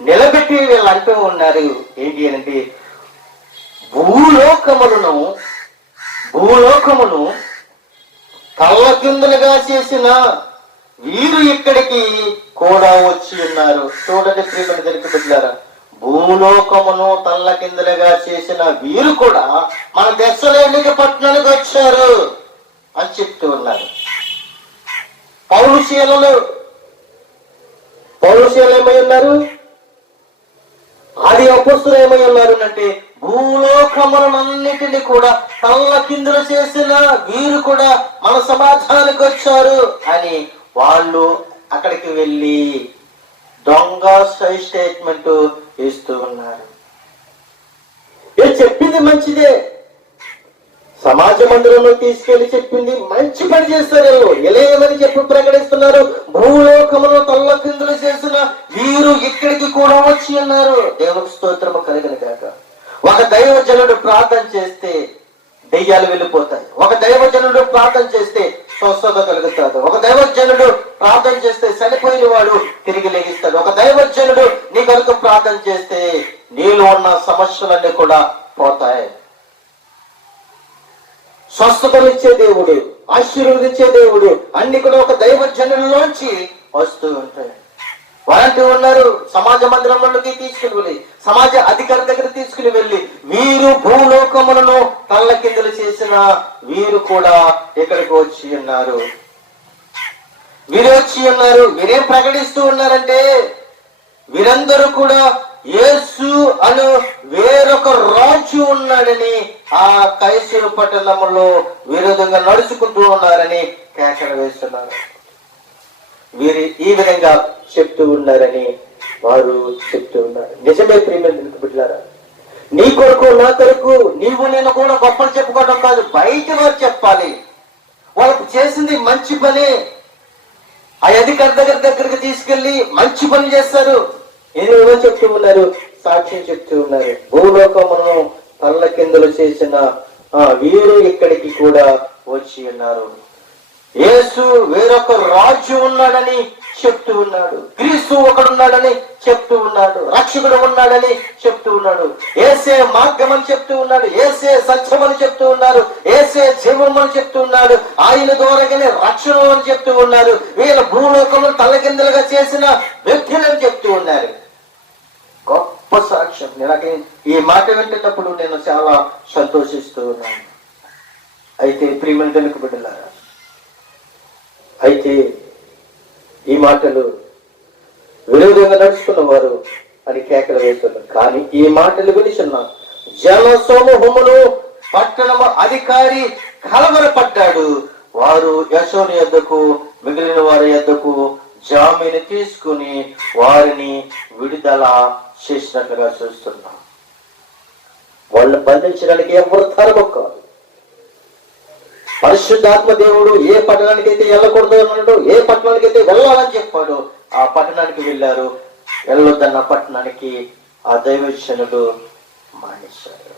నిలబెట్టి వీళ్ళు అంటూ ఉన్నారు ఏంటి అంటే, భూలోకమును తల్లకిందులుగా చేసిన వీరు ఇక్కడికి కూడా వచ్చి ఉన్నారు. చూడండి ప్రియమైన దేవుని బిడ్డలారా, భూలోకమును తల్లకిందులుగా చేసిన వీరు కూడా మన దెస్సలోనిక పట్టణానికి వచ్చారు అని చెప్తూ ఉన్నారు. పౌలుశీలలు ఏమై ఉన్నారు, ఆది అపోస్తులు ఏమై ఉన్నారు అంటే, భూలోకములన్నిటిని కూడా తల్ల కిందులు చేసిన వీరు కూడా మన సమాజానికి వచ్చారు అని వాళ్ళు అక్కడికి వెళ్ళి దొంగ స్టేట్మెంట్ ఇస్తూ ఉన్నారు. ఇది చెప్పింది మంచిదే, సమాజ మందిరంలో తీసుకెళ్లి చెప్పింది మంచి పని చేస్తారు. ఎలేమని చెప్పి ప్రకటిస్తున్నారు, భూలోకమును తల్ల కిందులు చేసిన వీరు ఇక్కడికి కూడా వచ్చి ఉన్నారు. దేవునికి స్తోత్రము కలిగిన గాక. ఒక దైవజనుడు ప్రార్థన చేస్తే దెయ్యాలు వెళ్ళిపోతాయి. ఒక దైవజనుడు ప్రార్థన చేస్తే స్వస్థత కలుగుతాడు. ఒక దైవజనుడు ప్రార్థన చేస్తే చనిపోయిన వాడు తిరిగి లేగిస్తాడు. ఒక దైవజనుడు నీ కొరకు ప్రార్థన చేస్తే నీలో ఉన్న సమస్యలన్నీ కూడా పోతాయి. స్వస్థతనిచ్చే దేవుడు, ఆశీర్వదించే దేవుడు అన్ని కూడా ఒక దైవజనుడిలోంచి వస్తూ ఉంటాయి. వారంటూ ఉన్నారు, సమాజ మందిరంలోకి తీసుకుని వెళ్ళి, సమాజ అధికారి దగ్గర తీసుకుని వెళ్ళి, వీరు భూలోకములను తల్ల కిందలు చేసిన వీరు కూడా ఇక్కడికి వచ్చి ఉన్నారు. వీరేం ప్రకటిస్తూ ఉన్నారంటే, వీరందరూ కూడా యేసు అను వేరొక రాజు ఉన్నాడని ఆ కైసరు పట్టణంలో విరోధంగా నడుచుకుంటూ ఉన్నారని కేకలు వేస్తున్నారు. వీరు ఈ విధంగా చెప్తూ ఉన్నారని వారు చెప్తూ ఉన్నారు. నిజమే ప్రియమైన బిడ్డలారా, నీ కొరకు నా కొరకు నీవు నేను కూడా గొప్పలు చెప్పుకోవడం కాదు, బయట వారు చెప్పాలి. వాళ్ళకు చేసింది మంచి పని. ఆ అధికారి దగ్గరికి తీసుకెళ్లి మంచి పని చేస్తారు. ఏదో చెప్తూ ఉన్నారు, సాక్ష్యం చెప్తూ ఉన్నారు. భూలోకమును తల్ల కిందలు చేసిన వీరు ఇక్కడికి కూడా వచ్చి ఉన్నారు. యేసు వేరొక రాజు ఉన్నాడని చెప్తూ ఉన్నాడు. క్రీస్తు ఒకడున్నాడని చెప్తూ ఉన్నాడు. రక్షకుడు ఉన్నాడని చెప్తూ ఉన్నాడు. యేసే మార్గం అని చెప్తూ ఉన్నాడు. యేసే సత్యం అని చెప్తూ ఉన్నారు. యేసే జీవం అని చెప్తూ ఉన్నాడు. ఆయన ద్వారాగానే రక్షణ అని చెప్తూ ఉన్నారు. వీళ్ళ భూలోకంలో తల్లకిందులుగా చేసిన వ్యక్తులని చెప్తూ ఉన్నారు. గొప్ప సాక్ష్యం. నాకు ఈ మాట వింటున్నప్పుడు నేను చాలా సంతోషిస్తూ ఉన్నాను. అయితే ప్రియమైన దేవుని బిడ్డలారా, అయితే ఈ మాటలు విరోధంగా నడుచుకున్న వారు అని కేకలు వేస్తున్నారు. కానీ ఈ మాటలు వినిచున్న జన సమూహమును పట్టణము అధికారి కలవరపడ్డాడు. వారు యాసోను యొద్దకు మిగిలిన వారి యొద్దకు జామీను తీసుకుని వారిని విడుదల చేసినట్లుగా చూస్తున్నాం. వాళ్ళని బంధించడానికి ఎవరు తరము కాదు. పరిశుద్ధాత్మ దేవుడు ఏ పట్టణానికి అయితే వెళ్ళకూడదు అన్నాడు, ఏ పట్టణానికి అయితే వెళ్ళాలని చెప్పాడు, ఆ పట్టణానికి వెళ్ళారు. వెళ్ళొద్దన్న పట్టణానికి ఆ దైవజనుడు మానేశారు.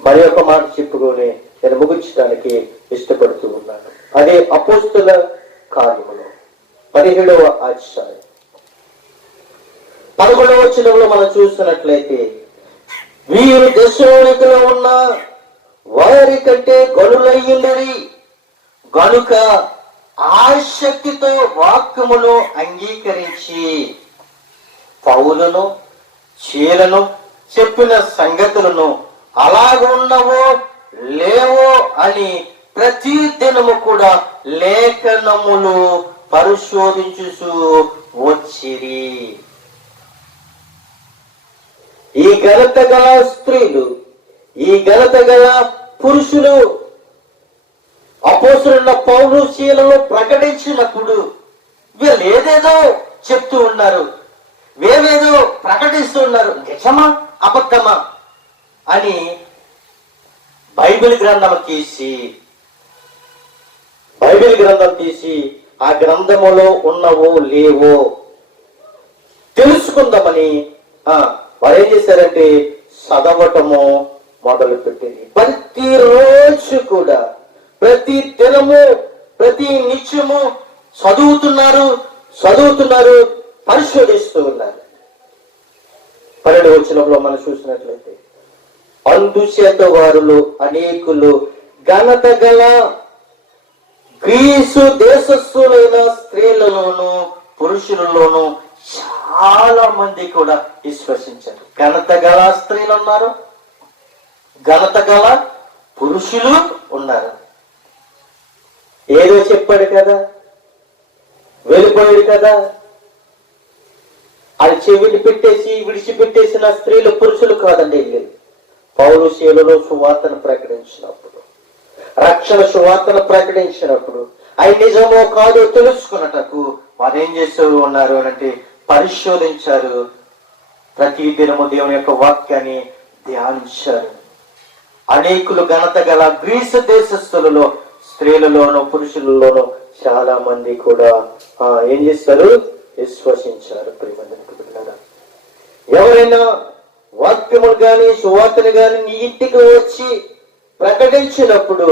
మరి ఒక మాట చెప్పుకొని నేను ముగించడానికి ఇష్టపడుతూ ఉన్నాను. అదే అపోస్తుల కార్యములు 17వ అధ్యాయం 11వ వచనంలో మనం చూస్తున్నట్లయితే, వీరు దెస్సలోనికలో ఉన్న వారి కంటే గనులయ్యుండిరి గనుక ఆసక్తితో వాక్యమును అంగీకరించి పౌలును చీలను చెప్పిన సంగతులను అలాగున్నవో లేవో అని ప్రతి దినము కూడా లేఖనములు పరిశోధించు వచ్చిరి. ఈ ఘనత గల స్త్రీలు, ఈ ఘనత గల పురుషులు అపోస్తలున్న పౌలు శీలను ప్రకటించినప్పుడు వీళ్ళు ఏదేదో చెప్తూ ఉన్నారు, వేవేదో ప్రకటిస్తూ ఉన్నారు. నిజమా అబద్ధమా అని బైబిల్ గ్రంథం తీసి ఆ గ్రంథములో ఉన్నవో లేవో తెలుసుకుందామని వారు ఏం చేశారంటే చదవటము మొదలు పెట్టింది. ప్రతిరోజు కూడా, ప్రతి దినము, ప్రతి నిత్యము చదువుతున్నారు, పరిశోధిస్తూ ఉన్నారు. 12వ వచనంలో మనం చూసినట్లయితే, అందుచేత వారులు అనేకులు ఘనత గల గ్రీసు దేశస్థులైన స్త్రీలలోను పురుషులలోను చాలా మంది కూడా విశ్వసించారు. ఘనత గల స్త్రీలు ఉన్నారు, ఘనత గల పురుషులు ఉన్నారు. ఏదో చెప్పాడు కదా, వెళ్ళిపోయాడు కదా, అది చెవిని పెట్టేసి విడిచిపెట్టేసిన స్త్రీలు పురుషులు కాదండి. పౌలు శీలలో సువార్తను ప్రకటించినప్పుడు, రక్షణ సువార్తను ప్రకటించినప్పుడు అవి నిజమో కాదో తెలుసుకున్నటకు వారు ఏం చేస్తూ ఉన్నారు అంటే పరిశోధించారు. ప్రతి దినము దేవుని యొక్క వాక్యాన్ని ధ్యానించారు. అనేకులు ఘనత గల గ్రీసు దేశస్థులలో స్త్రీలలోనూ పురుషులలోనూ చాలా మంది కూడా ఏం చేస్తారు, విశ్వసించారు. ఎవరైనా వాక్యములు గాని సువార్తలు గాని నీ ఇంటికి వచ్చి ప్రకటించినప్పుడు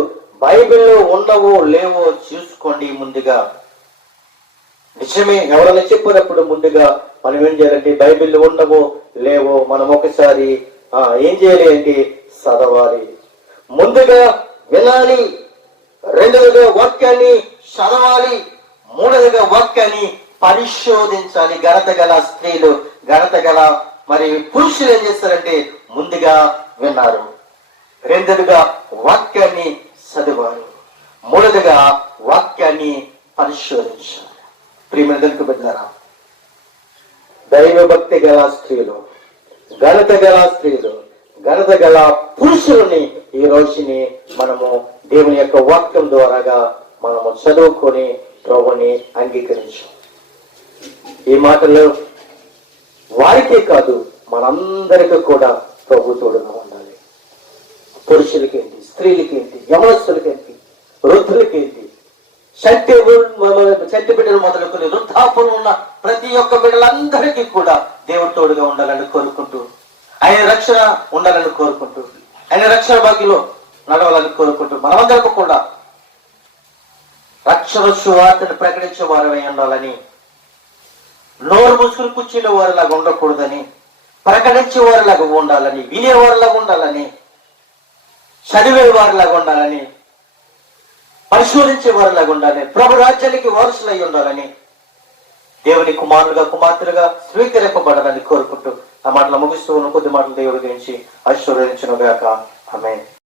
బైబిల్లో ఉన్నవో లేవో చూసుకోండి. ముందుగా నిజమే ఎవరైనా చెప్పినప్పుడు ముందుగా మనం ఏం చేయాలంటే బైబిల్లో ఉన్నవో లేవో మనం ఒకసారి ఏం చేయాలి అంటే చదవాలి. ముందుగా వినాలి, రెండవదిగా వాక్యాన్ని చదవాలి, మూడవదిగా వాక్యాన్ని పరిశోధించాలి. ఘనత గల స్త్రీలు, ఘనత గల మరి పురుషులు ఏం చేస్తారంటే ముందుగా విన్నారు, రెండవదిగా వాక్యాన్ని చదివారు, మూడవదిగా వాక్యాన్ని పరిశోధించారు. ప్రియమైన బిడ్డలారా, దైవ భక్తి గల స్త్రీలు, ఘనత గల స్త్రీలు, ఘనత గల పురుషులని ఈ రోజుని మనము దేవుని యొక్క వాక్యం ద్వారాగా మనము చదువుకొని ప్రభుని అంగీకరించాం. ఈ మాటలు వారికే కాదు మనందరికీ కూడా ప్రభు తోడుగా ఉండాలి. పురుషులకేంటి, స్త్రీలకేంటి, యవనస్తులకేంటి, వృద్ధులకేంటి, చంటి బిడ్డలు మొదలుకొని వృద్ధాపం ఉన్న ప్రతి ఒక్క బిడ్డలందరికీ కూడా దేవుడు తోడుగా ఉండాలని కోరుకుంటూ, ఆయన రక్షణ ఉండాలని కోరుకుంటూ, ఆయన రక్షణ భాగ్యంలో నడవాలని కోరుకుంటూ మనమందరికీ కూడా రక్షణ సువార్తను ప్రకటించే వారమై ఉండాలని, నోరు ముసుగులు కూర్చునే వారిలాగా ఉండకూడదని, ప్రకటించే వారిలాగా ఉండాలని, వినేవారిలాగా ఉండాలని, చదివే వారిలాగా ఉండాలని, పరిశోధించే వారిలాగా ఉండాలని, ప్రభు రాజ్యానికి వారసులై ఉండాలని, దేవుని కుమారులుగా కుమార్తెలుగా స్వీకరింపబడాలని కోరుకుంటూ ఆ మాటలు ముగిస్తూ ఉన్న కొద్ది మాటలు దేవుడి గురించి ఆశీర్వదించును గాక. ఆమేన్.